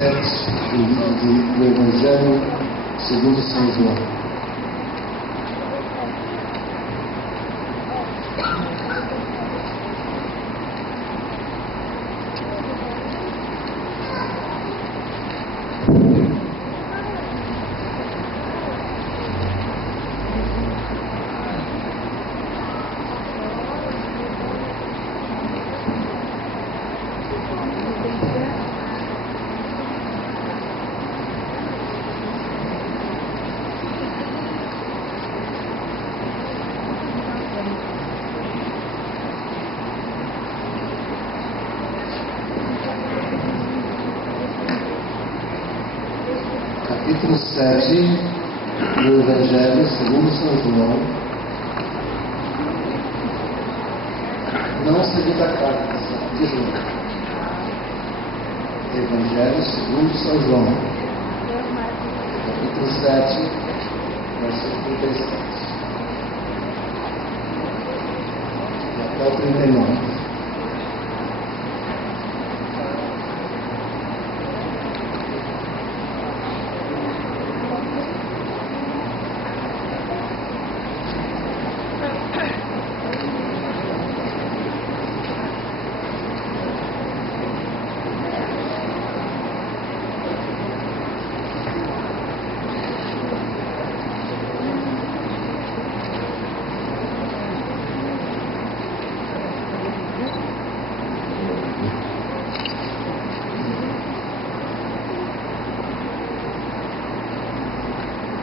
do Evangelho segundo São João. Capítulo 7 do Evangelho segundo São João. Não a segunda carta, de João. Evangelho segundo São João. Capítulo 7, versículo 37. E até o 39.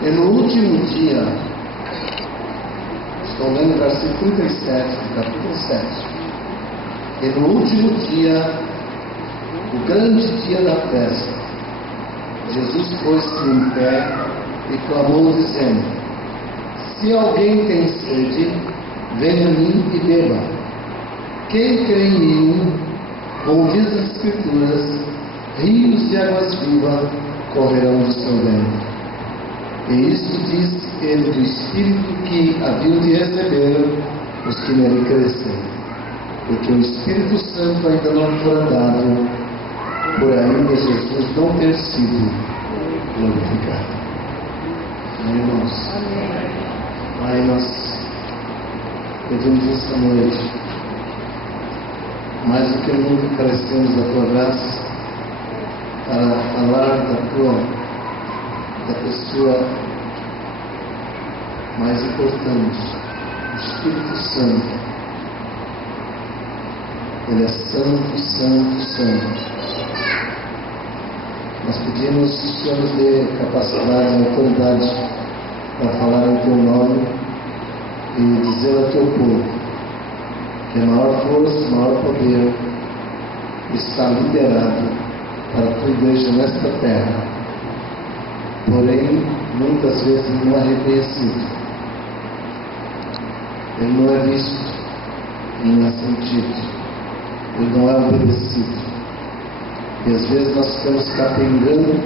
E no último dia, estou lendo o versículo 37 do capítulo 7. E no último dia, o grande dia da festa, Jesus pôs-se em pé e clamou dizendo: Se alguém tem sede, venha a mim e beba. Quem crê em mim, como diz as Escrituras, rios de águas vivas correrão do seu ventre. E isto diz ele do Espírito que haviam de receber os que nele cresceram, porque o Espírito Santo ainda não fora dado, por ainda Jesus não ter sido glorificado. Amém, irmãos? Pai, nós pedimos esta noite, mais do que nunca carecemos da tua graça, para falar da pessoa mais importante, o Espírito Santo. Ele é santo, santo, santo. Nós pedimos que o Senhor nos dê capacidade e autoridade para falar em teu nome e dizer ao teu povo que a maior força, o maior poder está liberado para a tua igreja nesta terra. Porém, muitas vezes não é reconhecido, ele não é visto, ele não é sentido, ele não é obedecido. E às vezes nós ficamos capengando,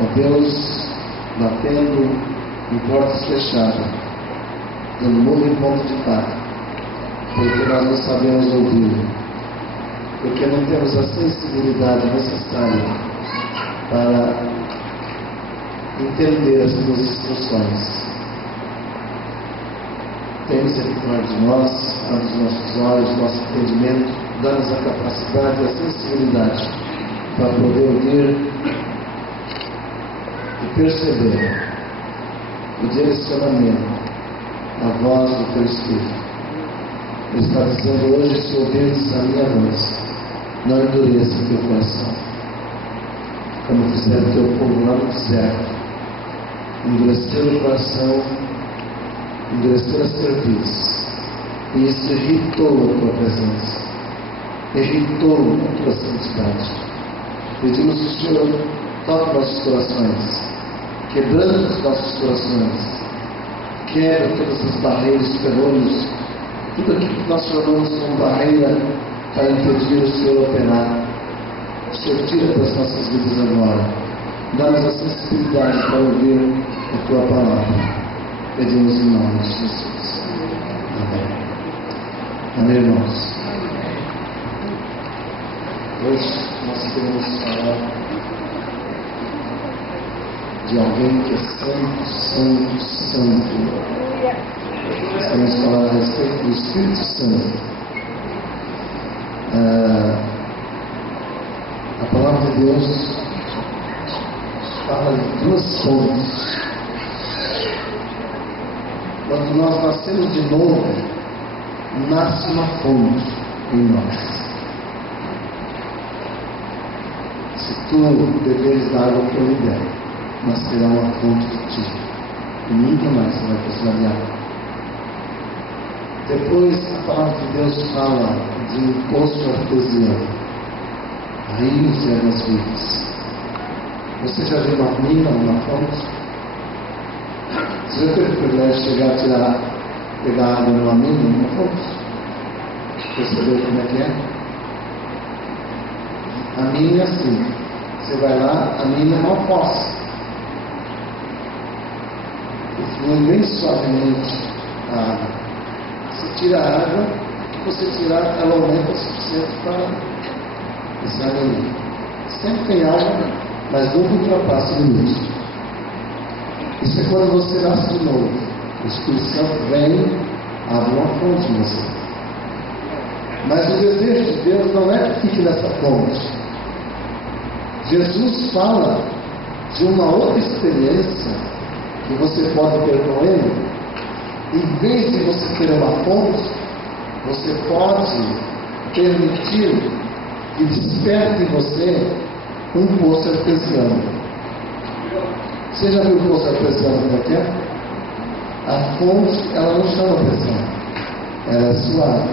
ó Deus, batendo em portas fechadas, dando murro em ponto de faca, porque nós não sabemos ouvir, porque não temos a sensibilidade necessária para entender as tuas instruções. Tem misericórdia de nós, abre os nossos olhos, nosso entendimento, dá-nos a capacidade e a sensibilidade para poder ouvir e perceber o direcionamento, a voz do teu Espírito. Ele está dizendo hoje: se ouvirdes a minha voz, não endureça o teu coração, como fizeram o teu povo lá no deserto. Endureceram o coração, endureceram as cerviz, e isso irritou a tua presença, irritou a tua santidade. Pedimos que o Senhor toque nossos corações, quebrando os nossos corações, quebra todas as barreiras, ferrolhos, tudo aquilo que nós chamamos como barreira para impedir o Senhor operar. O Senhor tira das nossas vidas agora. Dá-nos a sensibilidade para ouvir a tua palavra. Pedimos em nome de Jesus. Amém. Amém, irmãos. Hoje nós queremos falar de alguém que é santo, santo, santo. Nós queremos falar a respeito do Espírito Santo. A palavra de Deus fala de duas fontes. Quando nós nascemos de novo, nasce uma fonte em nós. Se tu beberes da água que eu lhe der, nascerá uma fonte de ti, e nunca mais você vai precisar de água. Depois a palavra de Deus fala de um poço artesiano, rios de águas vivas. Você já viu uma mina, uma fonte? Você já teve o privilégio de chegar a pegar água numa mina, numa fonte? Percebeu como é que é? A mina é assim. Você vai lá, a mina é uma fossa. E flui bem suavemente a água. Você tira a água, o que você tirar, ela aumenta o suficiente para esse água ali. Sempre tem água, mas nunca ultrapassa o limite. Isso é quando você nasce de novo. O Espírito Santo vem, abre uma fonte em você. Mas o desejo de Deus não é que fique nessa fonte. Jesus fala de uma outra experiência que você pode ter com Ele. Em vez de você ter uma fonte, você pode permitir que desperte em você um poço artesiano. Você já viu o poço artesiano como é que é? A fonte, ela não chama pressão, ela é suave.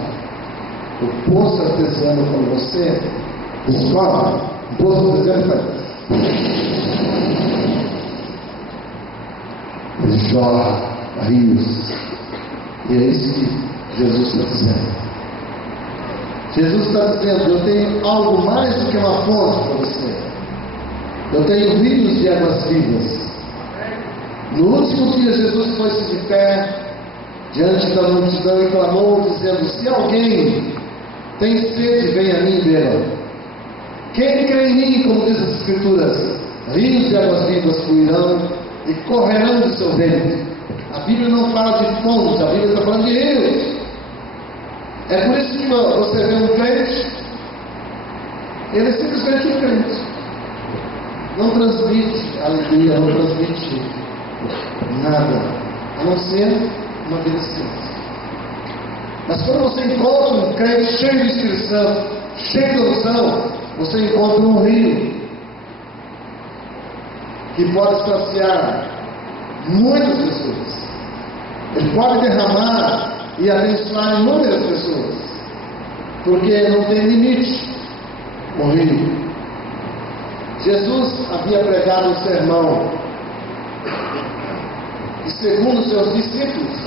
O poço artesiano, quando você descobre, o poço artesiano faz. Ele jorra rios. E é isso que Jesus está dizendo. Jesus está dizendo: eu tenho algo mais do que uma fonte para você. Eu tenho rios de águas vivas. No último dia, Jesus foi-se de pé diante da multidão e clamou, dizendo: se alguém tem sede, venha a mim e beba. Quem crê em mim, como diz as Escrituras, rios de águas vivas fluirão e correrão do seu ventre. A Bíblia não fala de fontes, a Bíblia está falando de rios. É por isso que você vê um crente, ele é simplesmente um crente. Não transmite alegria, não transmite nada, a não ser uma vida simples. Mas quando você encontra um crente cheio de Espírito Santo, cheio de unção, você encontra um rio que pode saciar muitas pessoas. Ele pode derramar e abençoar inúmeras pessoas, porque não tem limite o rio. Jesus havia pregado um sermão, e segundo seus discípulos,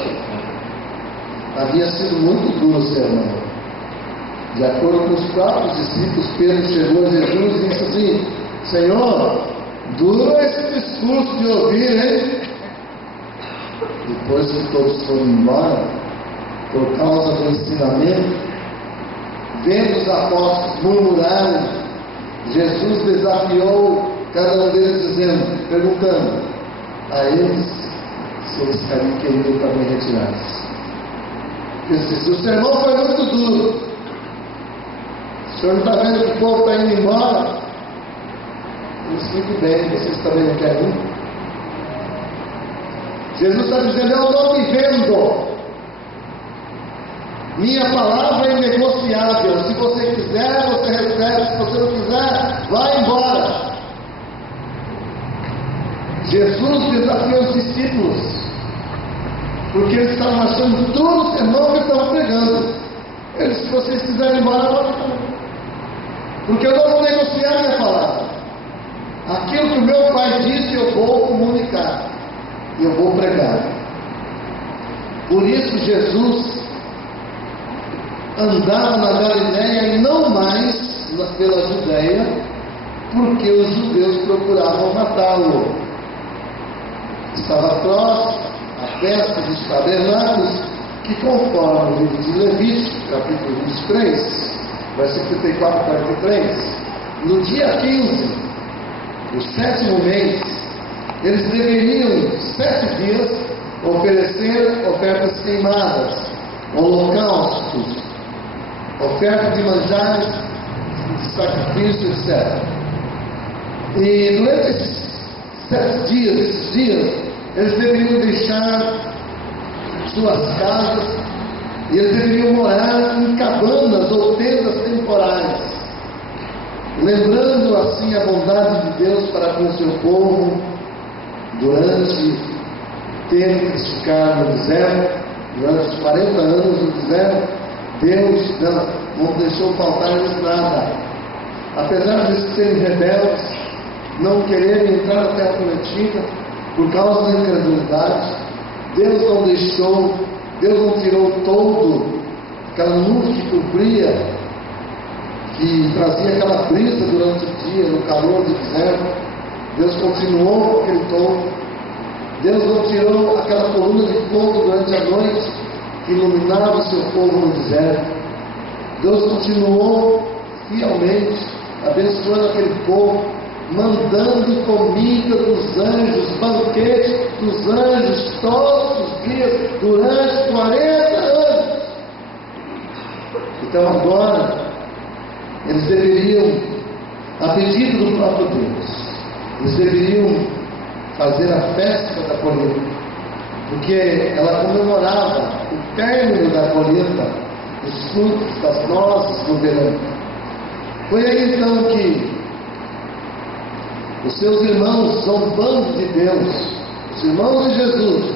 havia sido muito duro o sermão. De acordo com os próprios discípulos, Pedro chegou a Jesus e disse assim: Senhor, duro esse discurso de ouvir, hein? Depois que todos foram embora, por causa do ensinamento, vendo os apóstolos murmurarem, Jesus desafiou cada um deles, perguntando a eles se eles queriam também retirar-se. Ele disse: o sermão foi muito duro. O senhor não está vendo que o povo está indo embora? Ele disse: muito bem, vocês também não querem ir? Jesus está dizendo: eu estou te vendo. Minha palavra é inegociável. Se você quiser, você recebe. Se você não quiser, vai embora. Jesus desafiou os discípulos, porque eles estavam achando todo o sermão que eles estavam pregando. Ele disse: se vocês quiserem ir embora, vão ficar. Porque eu não vou negociar minha palavra. Aquilo que o meu Pai disse, eu vou comunicar. E eu vou pregar. Por isso Jesus andava na Galiléia e não mais pela Judéia, porque os judeus procuravam matá-lo. Estava próximo a festa dos tabernáculos, que conforme o livro de Levítico, capítulo 23, versículo 34 e 43, no dia 15 do 7º mês, eles deveriam 7 dias oferecer ofertas queimadas, holocaustos, oferta de manjares, de sacrifício, etc. E durante esses 7 dias, eles deveriam deixar suas casas e eles deveriam morar em cabanas ou tendas temporárias, lembrando assim a bondade de Deus para com o seu povo durante o tempo que eles ficaram no deserto, durante os 40 anos no deserto. Deus não deixou faltar-lhes nada. Apesar de eles serem rebeldes, não quererem entrar na terra prometida por causa da incredulidade, Deus não deixou, Deus não tirou todo aquela nuvem que cobria, que trazia aquela brisa durante o dia, no calor do deserto. Deus continuou com aquele todo. Deus não tirou aquela coluna de fogo durante a noite que iluminava o seu povo no deserto. Deus continuou fielmente abençoando aquele povo, mandando comida dos anjos, banquete dos anjos todos os dias durante 40 anos. Então agora eles deveriam, a pedido do próprio Deus, eles deveriam fazer a festa da colheita, porque ela comemorava o término da colheita dos frutos das nozes do verão. Foi aí então que os seus irmãos, zombando de Deus, os irmãos de Jesus,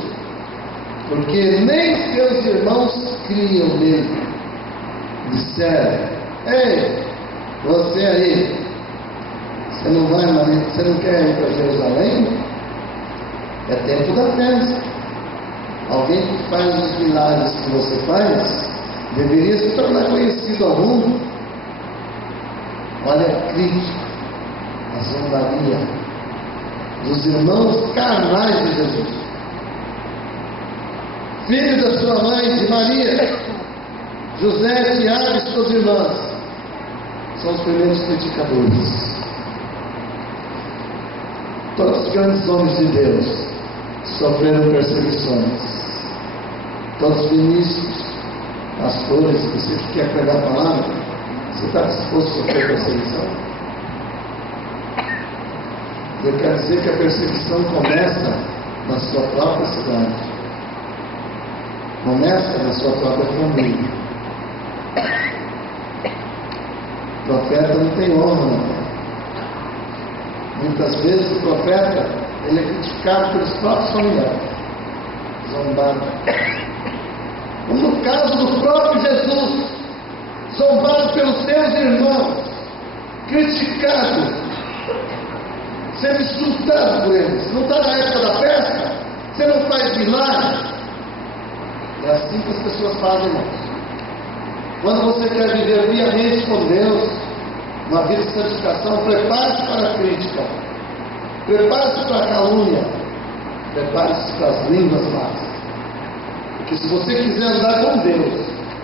porque nem seus irmãos criam nele, disseram: ei, você aí, você não quer ir para Jerusalém? É tempo da festa. Alguém que faz os milagres que você faz deveria se tornar conhecido ao mundo. Olha a crítica, a zombaria dos irmãos carnais de Jesus, filho da sua mãe, de Maria, José, Tiago e suas irmãs, são os primeiros criticadores. Todos os grandes homens de Deus sofreram perseguições. Todos os ministros, pastores, você que quer pregar a palavra, você está disposto a sofrer perseguição? Eu quero dizer que a perseguição começa na sua própria cidade, começa na sua própria família. O profeta não tem honra na terra. Muitas vezes o profeta ele é criticado pelos próprios familiares, zombado. Como no caso do próprio Jesus, zombado pelos seus irmãos, criticado, sendo insultado por eles. Não está na época da festa? Você não faz milagre? É assim que as pessoas fazem, irmãos. Quando você quer viver piamente com Deus, uma vida de santificação, prepare-se para a crítica, prepare-se para a calúnia, prepare-se para as línguas más. Porque se você quiser andar com Deus,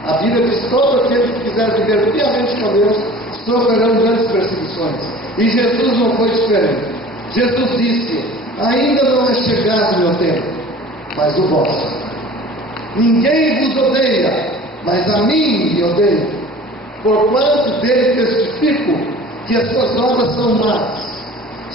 a Bíblia diz que todo aquele que quiser viver piamente com Deus sofrerão grandes perseguições. E Jesus não foi diferente. Jesus disse: ainda não é chegado o meu tempo, mas o vosso. Ninguém vos odeia, mas a mim me odeia, porquanto dele testifico que as suas obras são más.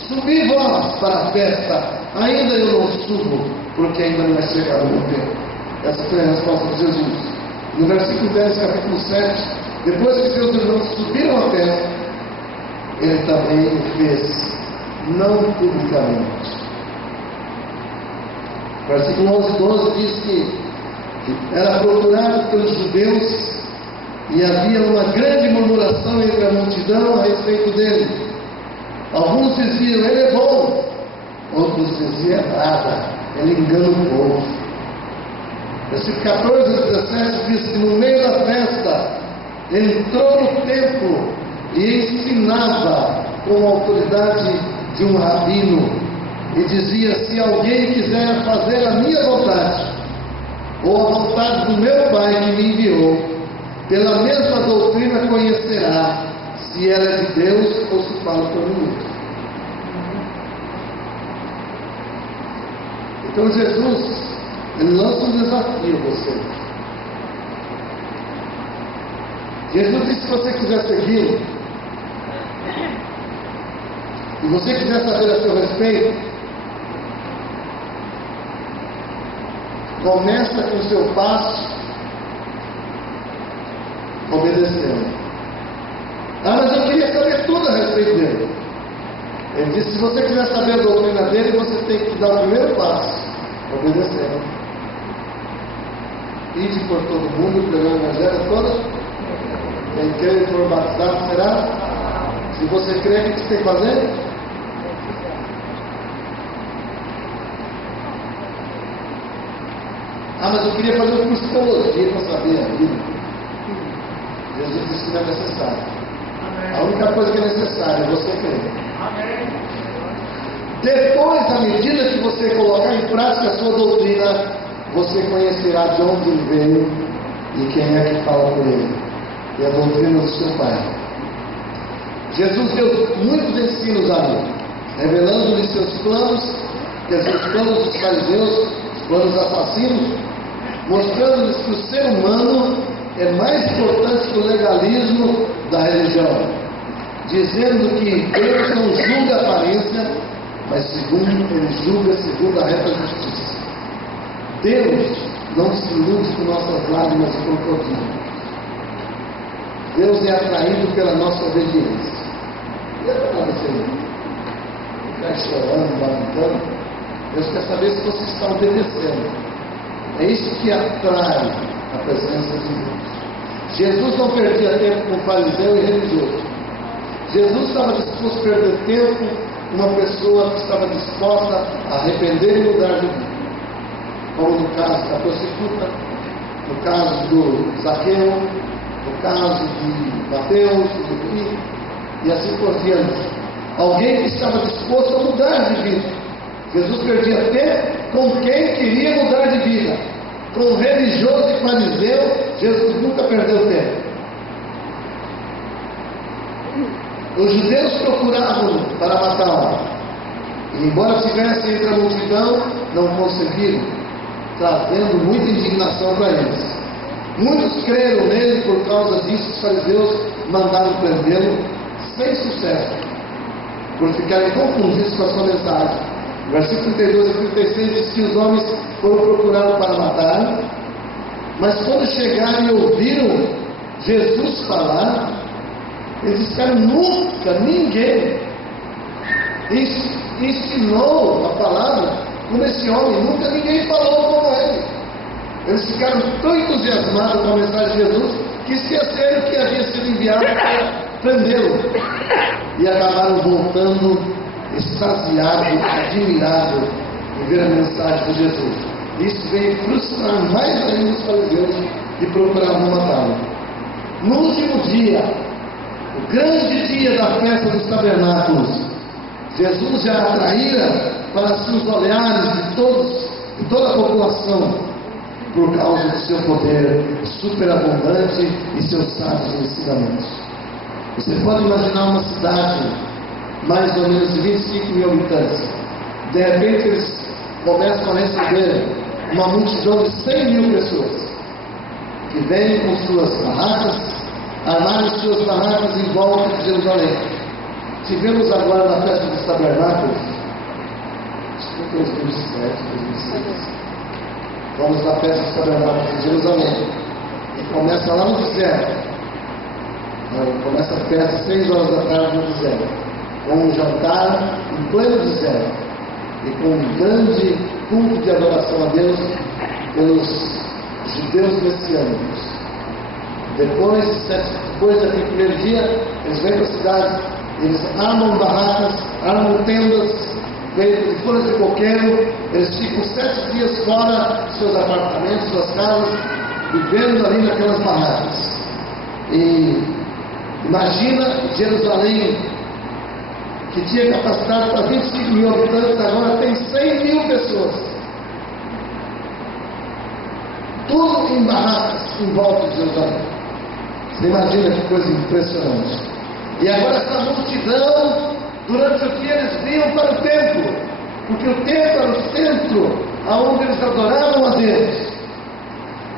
Subi vós para a festa, ainda eu não subo, porque ainda não é chegado o meu tempo. Essa foi a resposta de Jesus. No versículo 10, capítulo 7, depois que seus irmãos subiram à festa, ele também o fez, não publicamente. Versículo 11 e 12 diz que era procurado pelos judeus e havia uma grande murmuração entre a multidão a respeito dele. Alguns diziam: ele é bom. Outros diziam: nada, ele engana o povo. Versículo 14 e 17 diz que no meio da festa entrou no templo e ensinava com a autoridade de um rabino e dizia: se alguém quiser fazer a minha vontade ou a vontade do meu Pai que me enviou, pela mesma doutrina conhecerá se ela é de Deus ou se fala por mim. Então Jesus, ele lança um desafio a você. Jesus disse: se você quiser segui-lo, e você quiser saber a seu respeito, começa com o seu passo obedecendo. Ah, mas eu queria saber tudo a respeito dele. Ele disse: se você quiser saber a doutrina dele, você tem que dar o primeiro passo, obedecendo. Ide por todo mundo, pregando o evangelho todo. Quem crê e for batizado será. Se você crê, o que você tem que fazer? Ah, mas eu queria fazer um curso de teologia para saber a Bíblia. Jesus disse que não é necessário. A única coisa que é necessária é você crer. Depois, à medida que você colocar em prática a sua doutrina, você conhecerá de onde ele veio e quem é que fala por ele. E a doutrina do seu Pai. Jesus deu muitos ensinos a ele, revelando-lhe seus planos, quer dizer, os planos dos fariseus, os planos assassinos, mostrando-lhes que o ser humano é mais importante que o legalismo da religião, dizendo que Deus não julga a aparência, mas ele julga segundo a reta justiça. Deus não se ilude com nossas lágrimas e crocodilo. Deus é atraído pela nossa obediência. E é para você ficar chorando, lamentando. Deus quer saber se você está obedecendo. É isso que atrai a presença de Deus. Jesus não perdia tempo com fariseu e religioso. Jesus estava disposto a perder tempo com uma pessoa que estava disposta a arrepender e mudar de vida. Como no caso da prostituta, no caso do Zaqueu, no caso de Mateus, e assim por diante. Alguém que estava disposto a mudar de vida. Jesus perdia tempo com quem queria mudar de vida. Com o religioso e fariseu, Jesus nunca perdeu tempo. Os judeus procuravam para matá-lo. E embora estivessem entre a multidão, não conseguiram, trazendo muita indignação para eles. Muitos creram nele, por causa disso os fariseus mandaram prendê-lo sem sucesso, por ficarem confundidos com a sua mensagem. Versículo 32 e 36 diz que os homens foram procurados para matar, mas quando chegaram e ouviram Jesus falar, eles disseram: nunca ninguém ensinou a palavra como esse homem, nunca ninguém falou como ele. Eles ficaram tão entusiasmados com a mensagem de Jesus que esqueceram que havia sido enviado para prendê-lo. E acabaram voltando extasiados, admirados em ver a mensagem de Jesus. Isso veio frustrar mais ainda os fariseus que procuravam matá-lo. No último dia, o grande dia da festa dos tabernáculos, Jesus já atraíra para si os olhares de toda a população, por causa do seu poder superabundante e seus sábios ensinamentos. Você pode imaginar uma cidade mais ou menos de 25 mil habitantes. De repente eles começam a receber uma multidão de 100 mil pessoas que vêm com suas barracas, armarem suas barracas em volta de Jerusalém. Tivemos agora na festa dos tabernáculos, acho que foi 2007, 2006. Vamos na festa dos tabernáculos de Jerusalém. E começa lá no deserto. Começa a festa às 6 horas da tarde no deserto. Com um jantar em pleno deserto. E com um grande culto de adoração a Deus pelos judeus messiânicos. Depois daquele primeiro dia, eles vêm para a cidade, eles armam barracas, armam tendas, de folhas de coqueiro, eles ficam 7 dias fora de seus apartamentos, suas casas, vivendo ali naquelas barracas. E imagina Jerusalém, que tinha capacidade para 25 mil habitantes, agora tem 100 mil pessoas. Tudo em barracas em volta de Jerusalém. Você imagina que coisa impressionante. E agora essa multidão, durante o dia eles vinham para o templo, porque o templo era o centro aonde eles adoravam a Deus.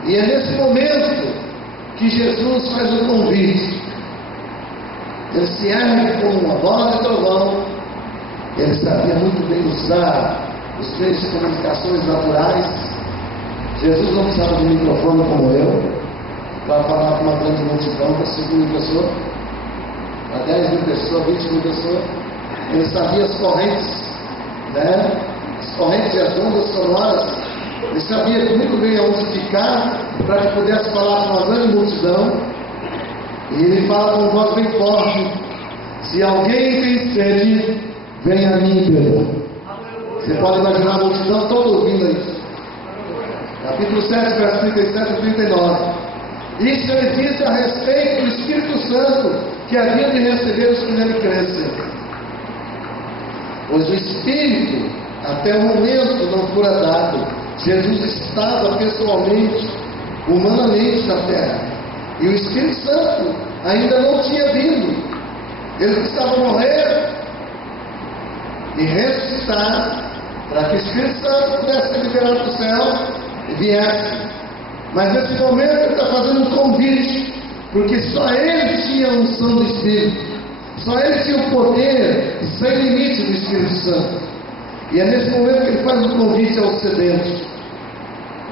E é nesse momento que Jesus faz o convite. Ele se ergue como uma voz de trovão. Ele sabia muito bem usar os meios de comunicações naturais. Jesus não precisava de microfone como eu, para falar com uma grande multidão, para 5 mil pessoas, para 10 mil pessoas, 20 mil pessoas. Ele sabia as correntes, né? As correntes e as ondas sonoras. Ele sabia muito bem aonde ficar para que pudesse falar com uma grande multidão. E ele fala com voz bem forte: se alguém tem sede, venha a mim e beba. Você pode imaginar a multidão toda ouvindo isso. Capítulo 7, versos 37 e 39. Isso ele disse a respeito do Espírito Santo que havia de receber os que nele crescem. Pois o Espírito, até o momento, não fora dado. Jesus estava pessoalmente, humanamente na terra. E o Espírito Santo ainda não tinha vindo. Ele precisava morrer e ressuscitar para que o Espírito Santo pudesse ser liberado do céu e viesse. Mas nesse momento ele está fazendo um convite, porque só ele tinha a unção do Espírito, só ele tinha o poder sem limite do Espírito Santo. E é nesse momento que ele faz um convite aos sedentes.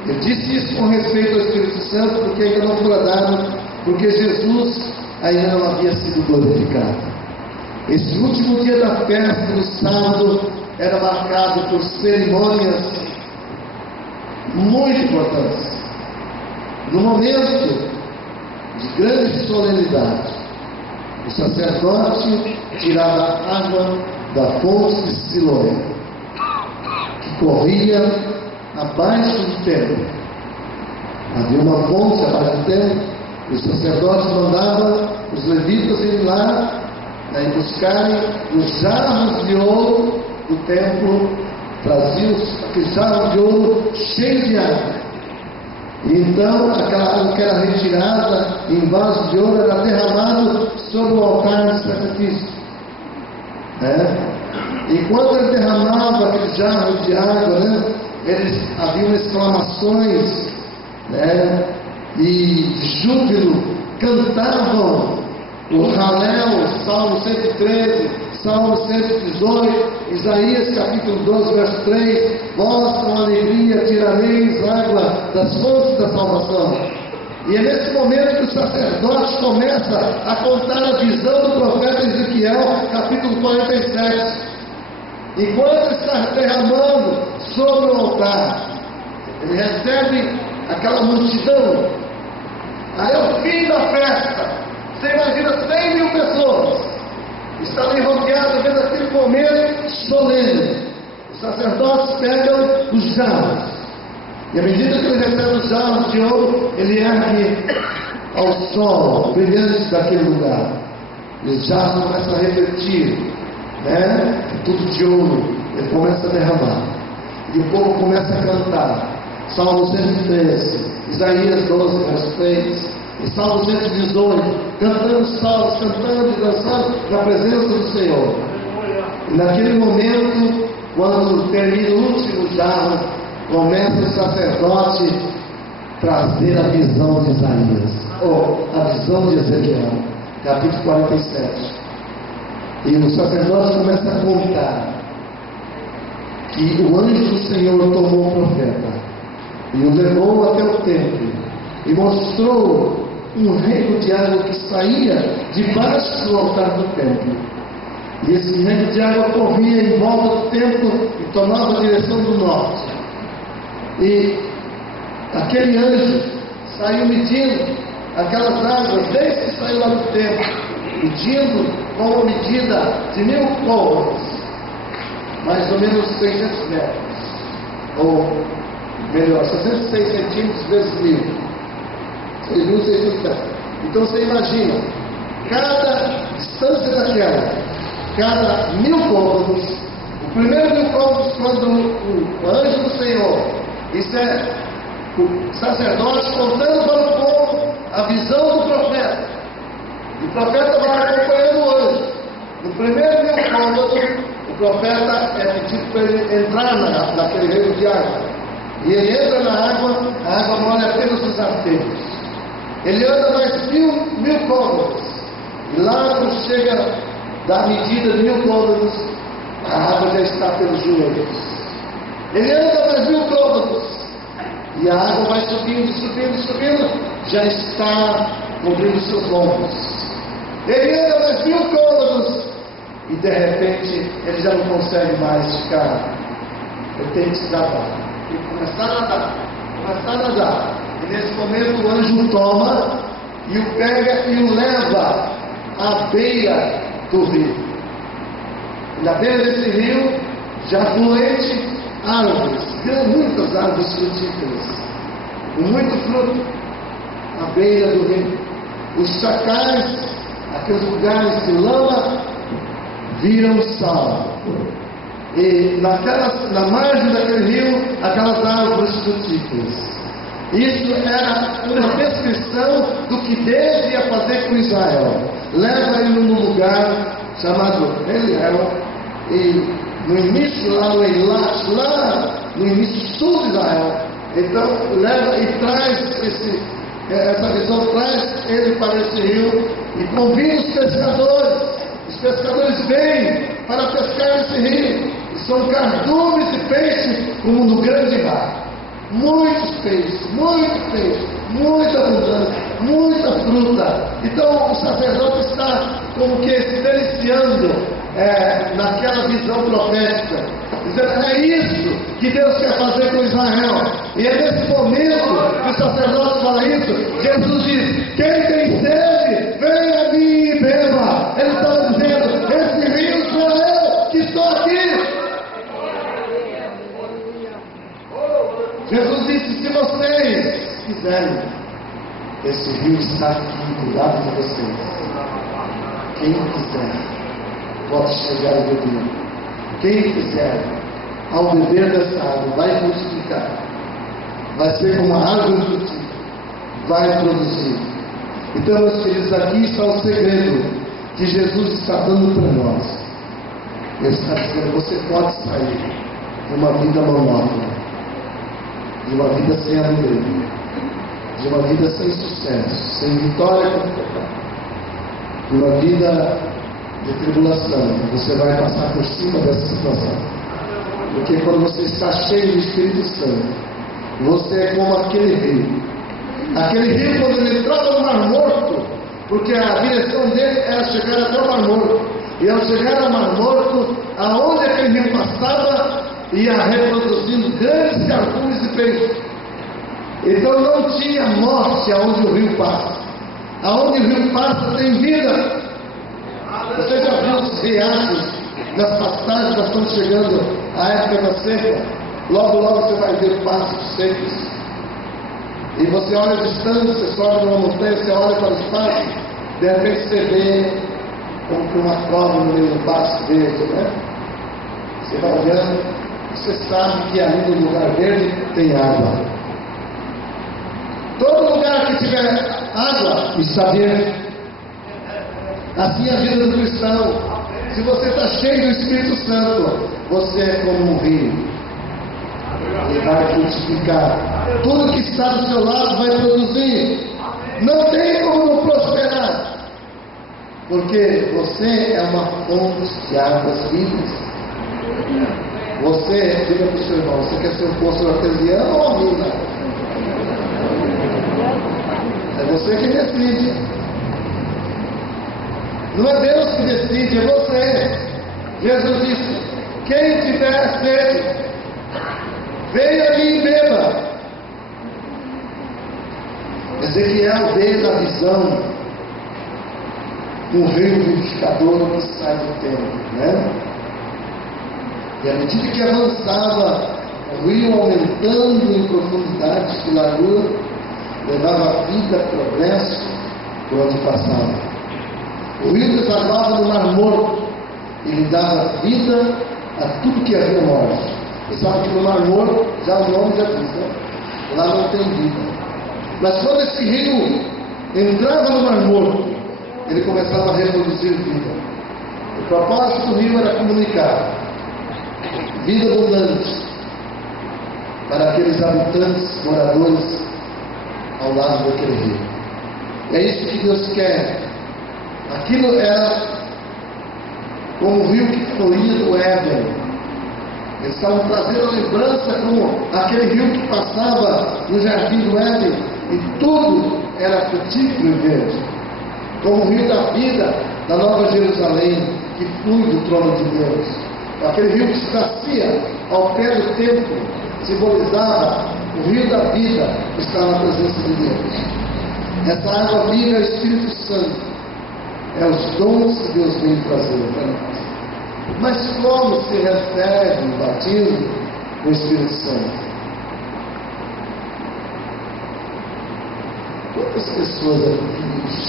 Ele disse isso com respeito ao Espírito Santo, porque ainda não foi dado, porque Jesus ainda não havia sido glorificado. Esse último dia da festa, no sábado, era marcado por cerimônias muito importantes. No momento de grande solenidade, o sacerdote tirava água da fonte de Siloé, que corria abaixo do templo. Havia uma fonte abaixo do templo, e o sacerdote mandava os levitas irem lá e buscarem os jarros de ouro do templo, traziam aqueles jarros de ouro cheios de água. E então aquela água que era retirada em vaso de ouro era derramado sobre o altar de sacrifício. E quando ele derramava aqueles jarros de água, eles haviam exclamações, e de júbilo, cantavam o Halel, Salmo 113, Salmo 118, Isaías capítulo 12, verso 3: vós com alegria tirareis água das fontes da salvação. E é nesse momento que o sacerdote começa a contar a visão do profeta Ezequiel, capítulo 47. E quando está derramando sobre o altar, ele recebe aquela multidão. Aí é o fim da festa. Você imagina 100 mil pessoas estavam rodeadas vendo aquele momento solene. Os sacerdotes pegam os jarros, e à medida que ele recebe os jarros de ouro, ele ergue ao sol brilhante daquele lugar. E os jarros começam a refletir, tudo de ouro. Ele começa a derramar, e o povo começa a cantar. Salmo 113, Isaías 12, verso 3, e Salmo 118, cantando salmos, cantando e dançando na presença do Senhor. E naquele momento, quando termina o último jarro, começa o sacerdote trazer a visão de Isaías, ou a visão de Ezequiel, capítulo 47. E o sacerdote começa a contar que o anjo do Senhor tomou o profeta e o levou até o templo e mostrou um rego de água que saía debaixo do altar do templo. E esse rego de água corria em volta do templo e tomava a direção do norte. E aquele anjo saiu medindo aquelas águas desde que saiu lá do templo, medindo com uma medida de 1000 côvados, mais ou menos 600 metros, ou melhor, 66 centímetros vezes 1000, 6.600 metros. Então você imagina, cada distância daquela, cada 1000 côvados, o primeiro 1000 côvados, quando o anjo do Senhor, isso é o sacerdote contando para o povo a visão do profeta. O profeta vai acompanhando o anjo. No primeiro 1000 côvados, o profeta é pedido para ele entrar naquele reino de água. E ele entra na água, a água molha apenas os arteiros. Ele anda mais 1000 côvados. E lá quando chega da medida de 1000 côvados, a água já está pelos joelhos. Ele anda mais 1000 côvados. E a água vai subindo, subindo, subindo, já está cobrindo seus ombros. Ele anda mais 1000 côvados. E de repente ele já não consegue mais ficar. Ele tem que se nadar. Tem que começar a nadar. Começar a nadar. E nesse momento o anjo toma e o pega e o leva à beira do rio. E na beira desse rio, já fluente, árvores, muitas árvores frutíferas, com muito fruto, à beira do rio. Os chacais, aqueles lugares de lama, viram sal. E na margem daquele rio, aquelas árvores frutíferas. Isso era uma descrição do que Deus ia fazer com Israel. Leva ele num lugar chamado Eliel, e no início lá no Eilat, lá no início sul de Israel. Então leva e traz essa visão, traz ele para esse rio e convida os pescadores. Os pescadores vêm para pescar esse rio. E são cardumes de peixe como no grande mar. Muitos peixes, muita abundância, muita fruta. Então o sacerdote está como que se deliciando naquela visão profética, dizendo: é isso que Deus quer fazer com Israel. E é nesse momento que o sacerdote fala isso. Jesus diz: quem tem sede, venha a mim e beba. Ele estava dizendo: esse rio sou eu que estou aqui. Jesus disse: se vocês quiserem, esse rio está aqui do lado de vocês. Quem quiser pode chegar e beber. Quem quiser, ao beber dessa água, vai frutificar. Vai ser como uma árvore frutífera. Vai produzir. Então, meus queridos, aqui está o segredo que Jesus está dando para nós. Ele está dizendo: você pode sair de uma vida monótona, de uma vida sem alegria, de uma vida sem sucesso, sem vitória, de uma vida de tribulação. Você vai passar por cima dessa situação, porque quando você está cheio do Espírito Santo, você é como aquele rio. Aquele rio, quando ele entrava no Mar Morto, porque a direção dele era chegar até o Mar Morto, e ao chegar ao Mar Morto, aonde aquele rio passava, ia reproduzindo grandes cardumes de peixe. Então não tinha morte aonde o rio passa. Aonde o rio passa tem vida. Você já viu os riachos das pastagens? Nós estamos chegando à época da seca. Logo, logo você vai ver pastos secos. E você olha a distância, você sobe numa montanha, você olha para os pastos, de repente você vê como que uma cobra no meio do pasto verde, né? Você vai olhando, você sabe que ali no lugar verde tem água. Todo lugar que tiver água está verde. Assim é a vida do cristão. Se você está cheio do Espírito Santo, você é como um rio. Ele vai frutificar. Tudo que está do seu lado vai produzir. Não tem como não prosperar, porque você é uma fonte de águas vivas. Você, diga para o seu irmão: você quer ser um poço artesiano ou mina? É você que decide. Não é Deus que decide, é você. Jesus disse: quem tiver sede, venha a mim e beba. Ezequiel vê na visão um rio vivificador que sai do templo, né? E à medida que avançava, o rio aumentando em profundidade e largura, levava vida, progresso por onde passava. O rio desabava no Mar Morto e lhe dava vida a tudo que havia morte. Você sabe que no Mar Morto, já o nome já diz, né? Lá não tem vida. Mas quando esse rio entrava no Mar Morto, ele começava a reproduzir vida. O propósito do rio era comunicar vida abundante para aqueles habitantes, moradores ao lado daquele rio. É isso que Deus quer. Aquilo era como o rio que fluía do Éden. Eles estavam trazendo a lembrança como aquele rio que passava no jardim do Éden, e tudo era frutífero e verde. Como o rio da vida da Nova Jerusalém, que flui do trono de Deus. Aquele rio que se sacia ao pé do templo, simbolizava o rio da vida que está na presença de Deus. Essa água viva é o Espírito Santo. É os dons que Deus vem trazer para nós. Mas como se recebe o batismo do Espírito Santo? Quantas pessoas aqui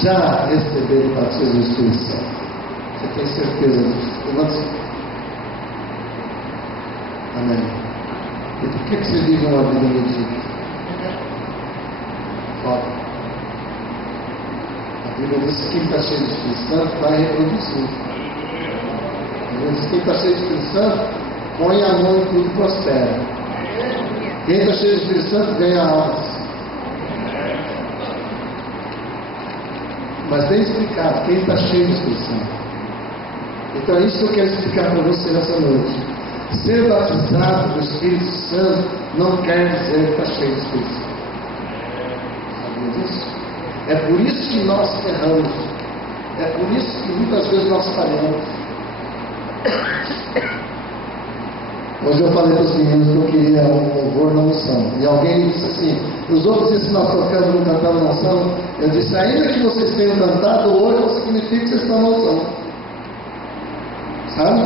já receberam o batismo do Espírito Santo? Você tem certeza disso? Amém. E por que você vive uma vida medíocre? Fala. A Bíblia diz que quem está cheio do Espírito Santo vai reproduzir. A Bíblia diz que quem está cheio do Espírito Santo põe a mão e tudo prospera. Quem está cheio do Espírito Santo ganha almas. Mas bem explicado, quem está cheio do Espírito Santo. Então é isso que eu quero explicar para você nessa noite. Ser batizado do Espírito Santo não quer dizer que está cheio do Espírito Santo. Sabia disso? É por isso que nós erramos. É por isso que muitas vezes nós falhamos. Hoje eu falei para os meninos que eu queria um louvor na unção. E alguém me disse assim: os outros dizem que nós tocamos não cantamos na unção. Eu disse: ainda que vocês tenham cantado, hoje não significa que vocês estão na unção. Sabe?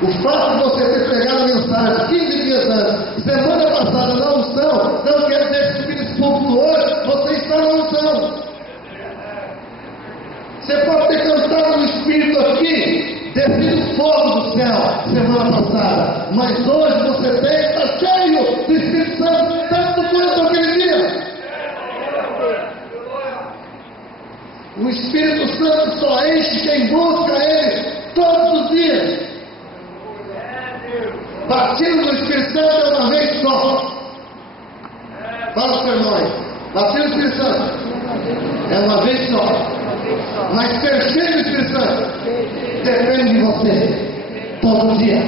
O fato de você ter pegado a mensagem 15 dias antes, semana passada na unção, não quer dizer que subir nesse púlpito hoje, você está na unção. Você pode ter cantado no Espírito aqui, descido fogo do céu, semana passada, mas hoje você tem que estar cheio do Espírito Santo, tanto quanto aquele dia. O Espírito Santo só enche quem busca Ele todos os dias. Batismo do Espírito Santo é uma vez só. Fala os sermões. Batismo do Espírito Santo é uma vez só. Mas ser cheio do Espírito Santo depende de você todo dia.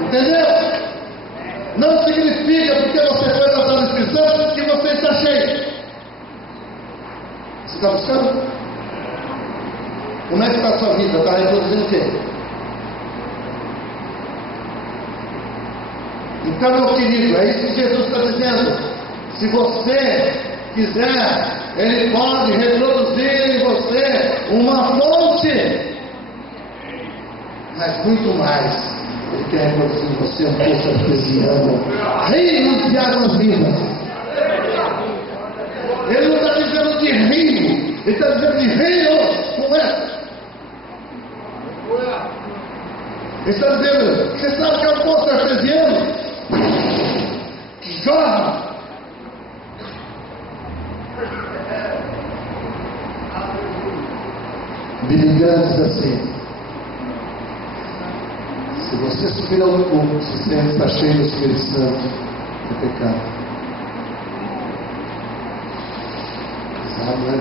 Entendeu? Não significa porque você foi batizado no Espírito Santo que você está cheio. Você está buscando? Como é que está a sua vida? Está reproduzindo o quê? Então, meu querido, é isso que Jesus está dizendo. Se você quiser, Ele pode reproduzir em você uma fonte. Mas muito mais, Ele quer reproduzir em você um poço artesiano, rios de águas vivas. Ele não está dizendo de rio, Ele está dizendo de rios, como é? Ele está dizendo: você sabe que é um poço artesiano que jorra. Billy Graham diz assim: se você subir ao púlpito se sente está cheio do Espírito Santo, é pecado. Sabe, né?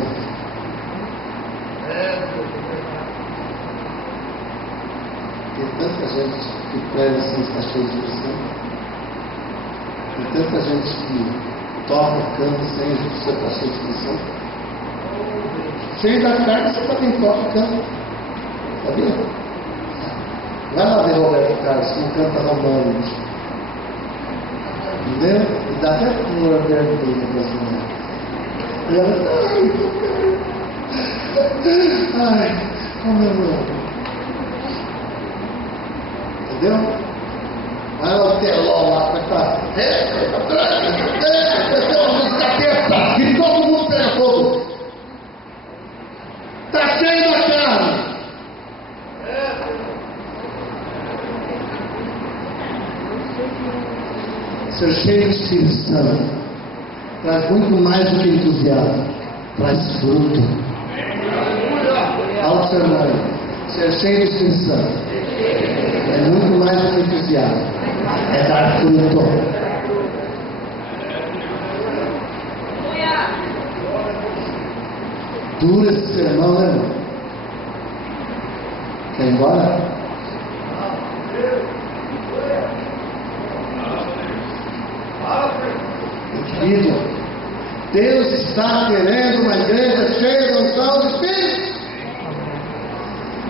Tem tanta gente que prega sem estar cheio de Espírito Santo. Tem tanta gente que toca, canta sem estar cheio de Espírito Santo. Cheio da carne, você também toca e canta. Sabia? Vai lá ver Roberto Carlos, que não canta romano. Entendeu? E dá até no Roberto dele brasileiro. E ela, ai, como eu amo. Entendeu? Vai lá o teló lá, vai estar. Vai ter uma música testa e todo mundo pega fogo. Está cheio da carne. Ser cheio do Espírito Santo traz muito mais do que entusiasmo, traz fruto. Ao sermão, ser cheio do Espírito Santo é muito mais do que entusiasmo, é dar fruto. Duro esse sermão, né, irmão? Quer ir embora? Querido, Deus está querendo uma igreja cheia da unção do Espírito.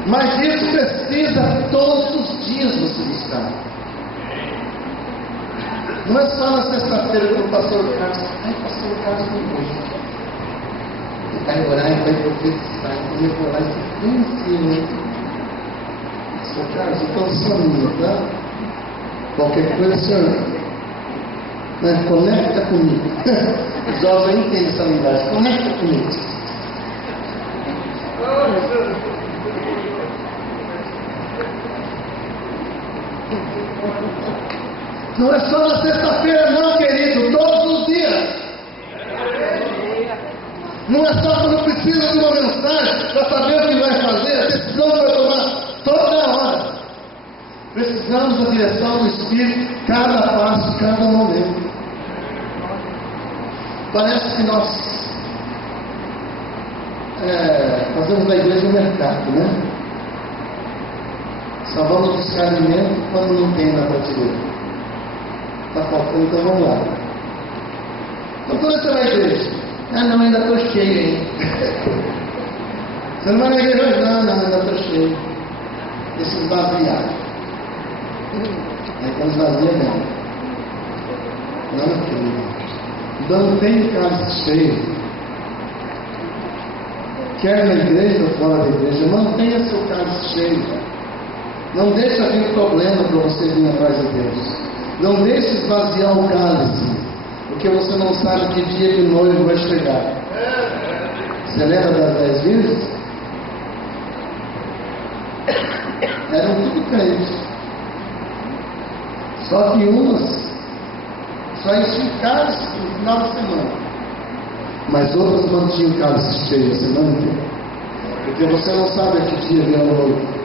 Mas isso precisa todos os dias você buscar. Não é só na sexta-feira que o pastor Carlos, pastor Carlos não hoje. Ele vai orar, ele vai profetizar, ele vai orar, isso bem assim, né? Pastor Carlos, eu estou sozinho, tá? Qualquer coisa, senhor, né? Conecta comigo. Os jovens entendem essa linguagem, conecta comigo. Não é só na sexta-feira, não, querido, todos os dias. Não é só quando precisa de uma mensagem para saber o que vai fazer, a decisão que vai tomar toda hora. Precisamos da direção do Espírito, cada passo, cada momento. Parece que nós fazemos da igreja um mercado, né? Só vamos buscar alimento quando não tem na prateleira. Está faltando, então vamos lá. Então quando você vai à igreja? Não, ainda estou cheio ainda. Você não vai na igreja hoje? Não, ainda estou cheio. Deixa eu esvaziar. Aí quando esvazia mesmo. Não, querido. Não tem cálice cheio. Quer na igreja ou fora da igreja, mantenha seu cálice cheio. Não deixe vir problema para você vir atrás de Deus. Não deixe esvaziar o cálice, porque você não sabe que dia que o noivo vai chegar. Você lembra das 10 virgens? Eram tudo crentes. Só que umas só enchiam o cálice no final de semana. Mas outras mantinham o cálice cheio a semana inteira. Porque você não sabe a que dia vem o noivo.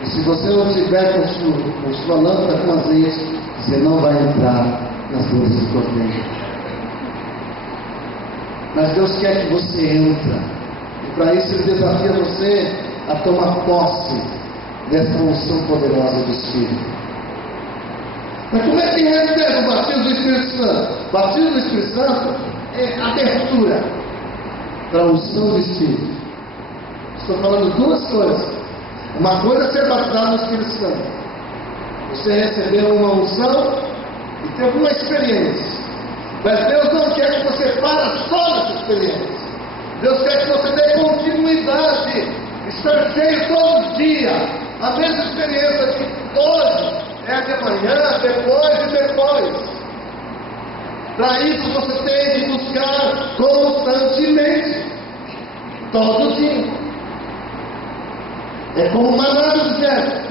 E se você não tiver com sua lâmpada com azeite, você não vai entrar nas dores do cordeiro. Mas Deus quer que você entre. E para isso Ele desafia você a tomar posse dessa unção poderosa do Espírito. Mas como é que recebe o batismo do Espírito Santo? O batismo do Espírito Santo é abertura para a unção do Espírito. Estou falando duas coisas. Uma coisa é ser batizado no Espírito Santo. Você recebeu uma unção e teve uma experiência. Mas Deus não quer que você pare só nessa experiência. Deus quer que você dê continuidade. Estar cheio todo dia. A mesma experiência de hoje é de amanhã, depois e depois. Para isso você tem que buscar constantemente. Todo dia. É como maná do deserto.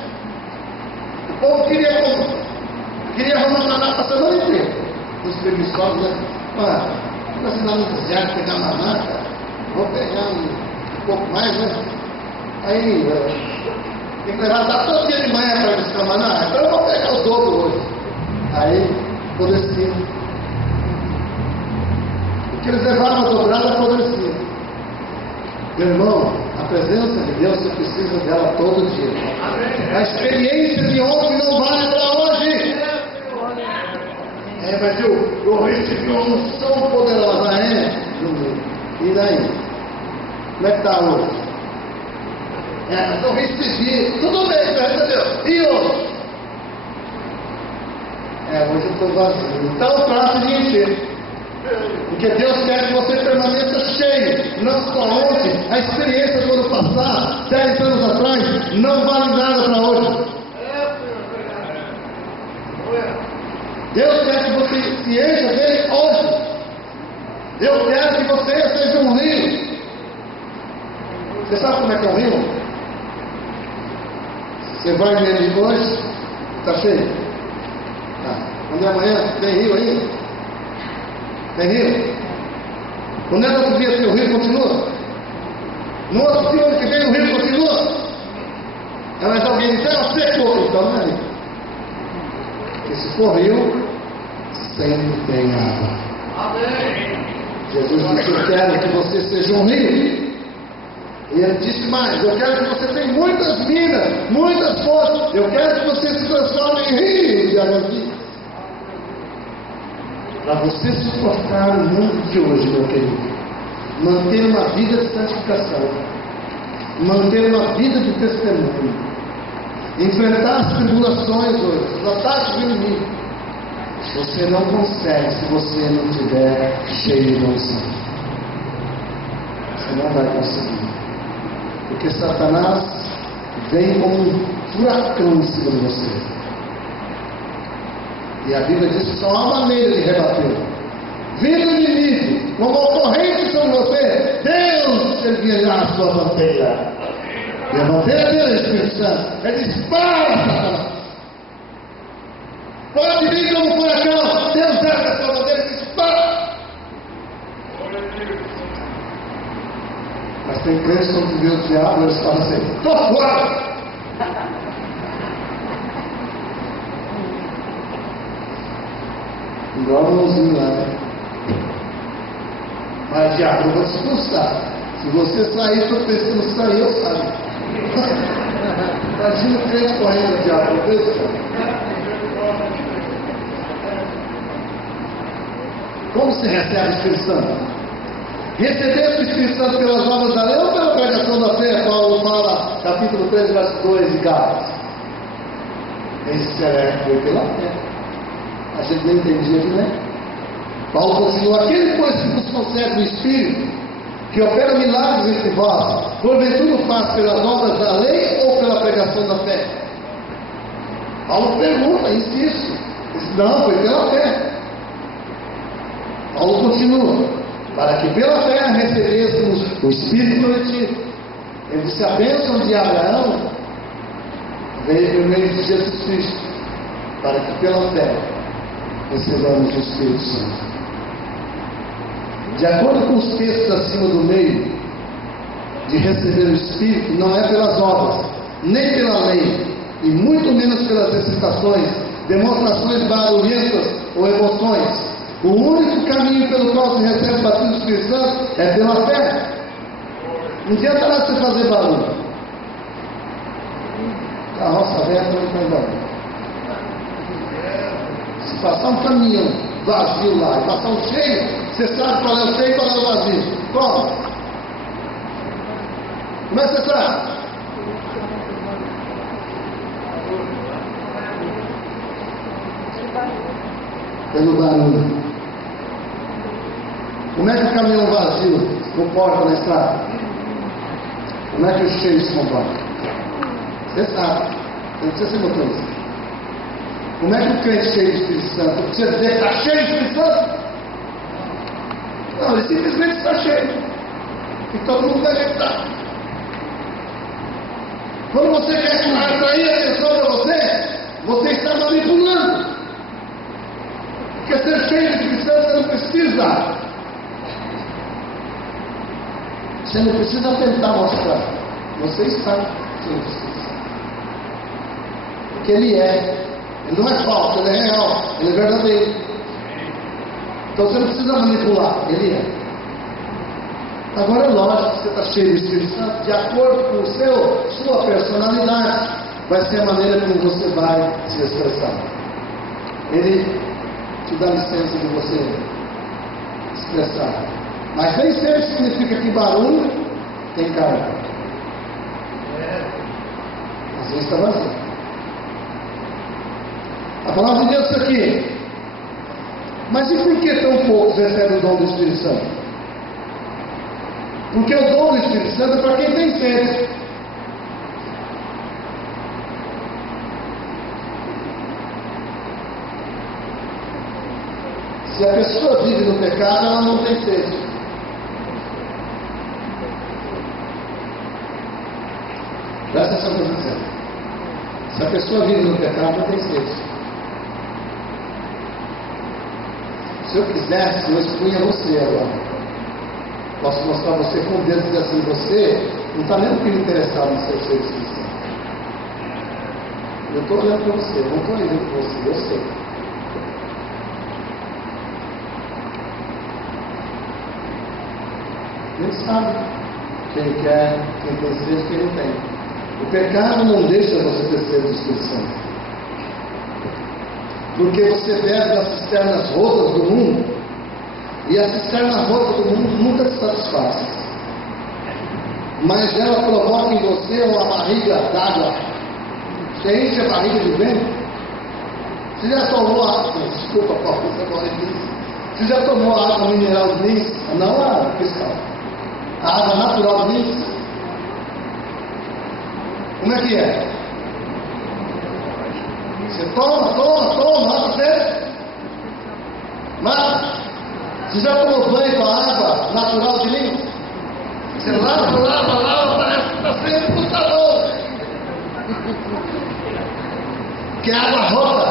O povo queria arrumar maná para a semana inteira. Os preguiçosos, né? Vou assim lá no deserto pegar maná, cara. Vou pegar um pouco mais, né? Aí, tem que levantar todo dia de manhã para buscar maná. Então eu vou pegar o dobro hoje. Aí, apodrecia. O que eles levavam a dobrada apodrecia. Meu irmão, a presença de Deus, você precisa dela todo dia. A experiência de ontem não vale para hoje. Mas eu recebi uma unção poderosa, E daí? Como é que está hoje? Mas eu recebi. Tudo bem, você recebeu. E hoje? Hoje eu estou vazio. Então trate de encher. Porque Deus quer que você permaneça cheio. Não só ontem, a experiência do ano passado, 10 anos atrás, não vale nada para hoje. Deus quer que você se encha dele hoje. Deus quer que você seja um rio. Você sabe como é que é um rio? Você vai nele hoje, está cheio. Quando é amanhã, tem rio aí? Tem rio? Quando é no outro dia, o rio continua? No outro dia, ano que vem, o rio continua? Mas alguém diz, secou. Então não é rio. Porque se for rio, sempre tem água. Amém. Jesus disse, eu quero que você seja um rio. E ele disse mais, eu quero que você tenha muitas minas, muitas fontes. Eu quero que você se transforme em rio de águas vivas. Para você suportar o mundo de hoje, meu querido, manter uma vida de santificação, manter uma vida de testemunho, enfrentar as tribulações hoje, os ataques do inimigo, você não consegue se você não estiver cheio de unção. Você não vai conseguir. Porque Satanás vem como um furacão em cima de você. E a Bíblia diz que só há uma maneira de rebater. Vindo o inimigo, como ocorrente sobre você, Deus servirá a sua bandeira. E a bandeira dele, Espírito Santo, é dispara, Satanás. Pode vir como furacão, Deus ergue a sua bandeira e dispara. Mas tem crentes quando vê o diabo, eles falam assim, tô fora! Igual o mãozinho lá, né? Mas diabo, eu vou te expulsar. Se você sair, estou pensando sair, eu saio. Imagina o crente correndo, diabo, meu Deus do céu. Como se recebe o Espírito Santo? Receber o Espírito Santo pelas obras da lei ou pela pregação da fé? Paulo fala, capítulo 3, verso 2 de Gálatas. Esse foi pela fé. A gente não entendia que não é. Paulo continua, aquele pois que nos concede o Espírito, que opera milagres entre vós, porventura o faz pelas obras da lei ou pela pregação da fé? Paulo pergunta, insiste. Diz, não, foi pela fé. Paulo continua, para que pela fé recebêssemos o Espírito prometido. Ele disse, a bênção de Abraão veio por meio de Jesus Cristo, para que pela fé recebamos o Espírito Santo. De acordo com os textos acima do meio, de receber o Espírito não é pelas obras, nem pela lei, e muito menos pelas excitações, demonstrações barulhentas ou emoções. O único caminho pelo qual se recebe o batismo do Espírito Santo é pela fé. Não adianta nada você fazer barulho. Carroça aberta não tem barulho. Se passar um caminhão vazio lá e passar um cheio, você sabe qual é o cheio e qual é o vazio. Como? Como é que você sabe? Pelo barulho. Como é que o caminhão vazio se comporta na estrada? Como é que o cheio se comporta? Você sabe. Você não precisa ser motorista. Como é que o crente cheio do Espírito Santo precisa dizer que está cheio do Espírito Santo? Não, ele simplesmente está cheio. E todo mundo vai ver que está. Quando você quer atrair a atenção para você, você está manipulando. Porque ser cheio do Espírito Santo você não precisa. Você não precisa tentar mostrar. Você está cheio do Espírito Santo. Porque ele é. Ele não é falso, ele é real, ele é verdadeiro. Então você não precisa manipular, ele é. Agora é lógico que você está cheio do Espírito Santo, de acordo com sua personalidade, vai ser a maneira como você vai se expressar. Ele te dá licença de você expressar. Mas nem sempre significa que barulho tem carga. Às vezes está vazio. A palavra de Deus está aqui. Mas e por que tão poucos recebem o dom do Espírito Santo? Porque o dom do Espírito Santo é para quem tem sede. Se a pessoa vive no pecado, ela não tem sede. Presta atenção no que eu estou dizendo. Se a pessoa vive no pecado, não tem sede. Se Se eu quisesse, eu expunha você agora. Posso mostrar você com o dedo e dizer assim, você não está nem um pouquinho interessado no seu ser cristão. Eu estou olhando para você, eu não estou olhando para você, eu sei. Ele sabe quem quer, quem tem sede e quem não tem. O pecado não deixa você ter sede do Espírito Santo. Porque você bebe das cisternas rotas do mundo, e a cisterna rota do mundo nunca te satisfaz. Mas ela provoca em você uma barriga d'água. Você enche a barriga de vento. Você já tomou água? Desculpa, Paulo, você agora disse. Você já tomou água mineral de Lins? Não a cristal. A água natural de Lins? Como é que é? Você toma, mas você já tomou banho com a água natural de Lins? Você lava, parece que está sempre com sabor. Que é água rota.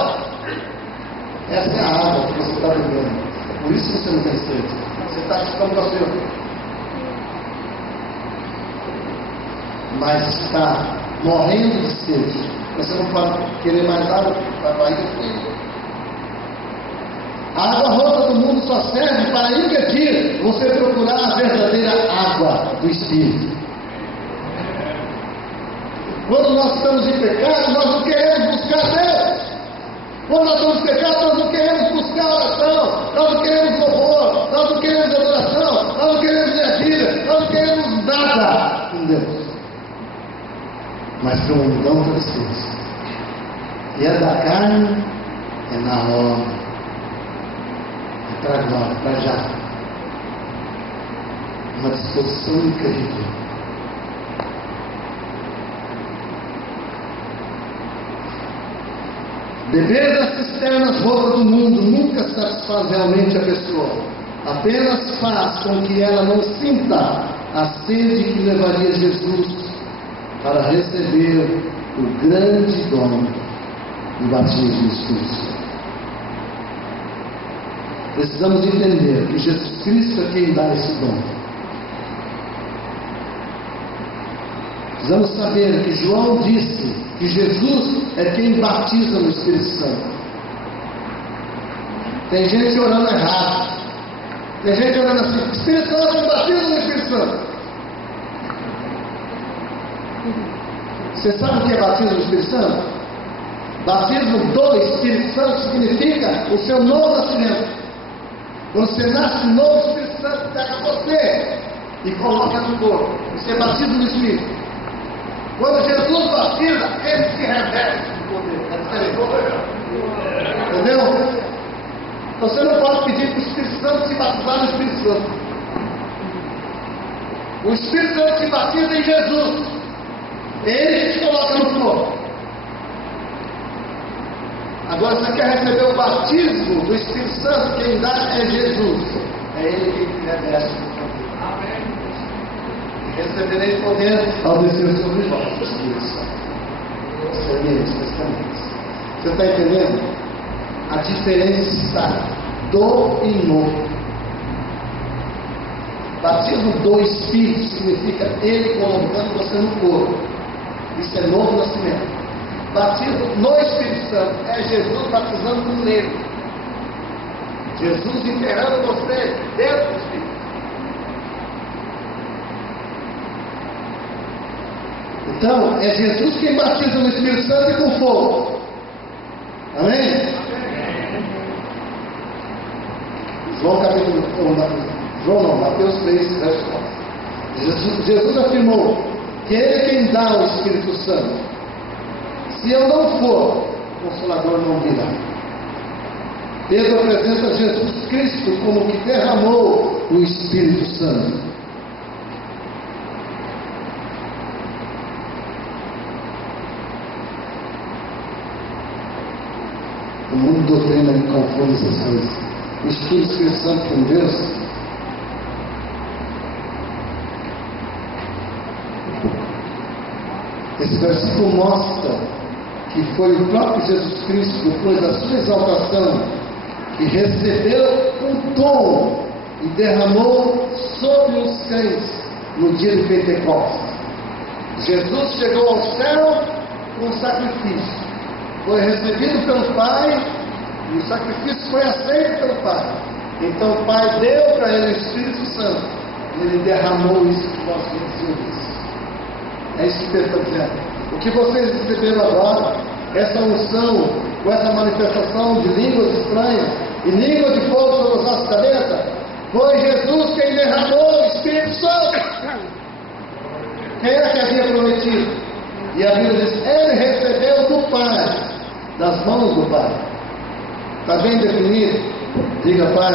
Essa é a água que você está bebendo. Por isso você não tem sede. Você está ficando assim. Mas está morrendo de sede. Você não pode querer mais água, vai barriga fria. A água rota do mundo só serve para impedir você procurar a verdadeira água do Espírito. Quando nós estamos em pecado, nós não queremos buscar Deus. Quando nós estamos em pecado, nós não queremos buscar oração, nós não queremos louvor, nós não queremos adoração, nós não queremos minha vida, nós não queremos nada com Deus. Mas para o mundão precisa. E é da carne, é na hora. É para agora, para já. Uma disposição incrível. Beber das cisternas rotas do mundo nunca satisfaz realmente a pessoa. Apenas faz com que ela não sinta a sede que levaria Jesus para receber o grande dom do batismo do Espírito Santo. Precisamos entender que Jesus Cristo é quem dá esse dom. Precisamos saber que João disse que Jesus é quem batiza no Espírito Santo. Tem gente orando errado. Tem gente orando assim, Espírito Santo me batiza no Espírito Santo. Você sabe o que é batismo no Espírito Santo? Batismo do Espírito Santo significa o seu novo nascimento. Quando você nasce de novo, o Espírito Santo pega você e coloca no corpo. Você é batismo no Espírito. Quando Jesus batiza, ele se reveste no poder. Entendeu? Então você não pode pedir para o Espírito Santo se batizar no Espírito Santo. O Espírito Santo se batiza em Jesus. Ele que te coloca no corpo. Agora você quer receber o batismo do Espírito Santo, quem dá é Jesus. É Ele quem te reveste no poder. Amém. Recebereis poder ao descer sobre vós, o Espírito Santo. Sereis testemunhas. Você está entendendo? A diferença está do e no. Batismo do Espírito significa Ele colocando você no corpo. Isso é novo nascimento. Batismo no Espírito Santo é Jesus batizando nele. Jesus enterrando você dentro do Espírito. Então, é Jesus quem batiza no Espírito Santo e com fogo. Amém? Mateus 3, verso 9. Jesus afirmou que Ele é quem dá o Espírito Santo. Se eu não for, o Consolador não virá. Pedro apresenta Jesus Cristo como que derramou o Espírito Santo. O mundo doutrina me confunde essas coisas. Mistura o Espírito Santo com Deus. Esse versículo mostra que foi o próprio Jesus Cristo, depois da sua exaltação, e recebeu um dom e derramou sobre os crentes no dia de Pentecostes. Jesus chegou ao céu com sacrifício, foi recebido pelo Pai e o sacrifício foi aceito pelo Pai. Então o Pai deu para ele o Espírito Santo e ele derramou isso que nós vimos. É isso que ele está dizendo. O que vocês receberam agora, essa unção, com essa manifestação de línguas estranhas e língua de fogo sobre as nossas cabeças, foi Jesus quem derramou o Espírito Santo. Quem é que havia prometido? E a Bíblia diz: ele recebeu do Pai, das mãos do Pai. Está bem definido? Diga: Pai,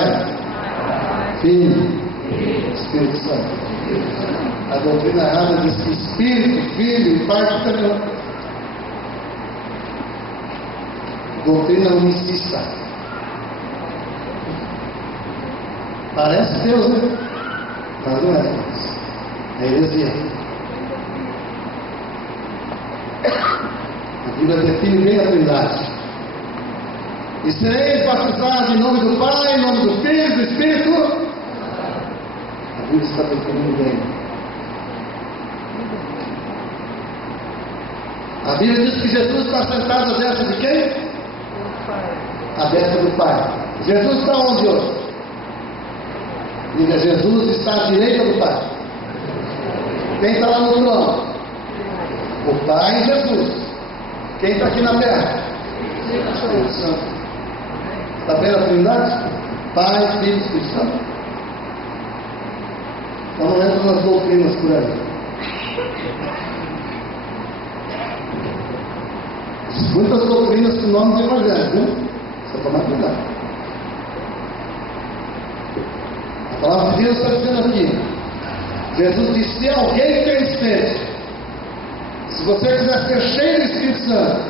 Filho, Espírito Santo. A doutrina errada diz que Espírito, Filho e Pai também. Doutrina unicista. Parece Deus, né? Mas não é Deus. É heresia. A Bíblia define bem a Trindade. E sereis batizados em nome do Pai, em nome do Filho e do Espírito. A Bíblia está definindo bem. A Bíblia diz que Jesus está sentado à destra de quem? À destra do Pai. Jesus está onde hoje? Diga: Jesus está à direita do Pai. Quem está lá no trono? O Pai e Jesus. Quem está aqui na terra? O Espírito Santo. Está vendo a Trindade? Pai, Filho e Espírito Santo. Então não entra nas doutrinas por aí. Muitas doutrinas com o nome de evangelho, viu? Só tomar cuidado. A palavra de Deus está dizendo aqui. Jesus disse: se alguém tem sede, se você quiser ser cheio do Espírito Santo,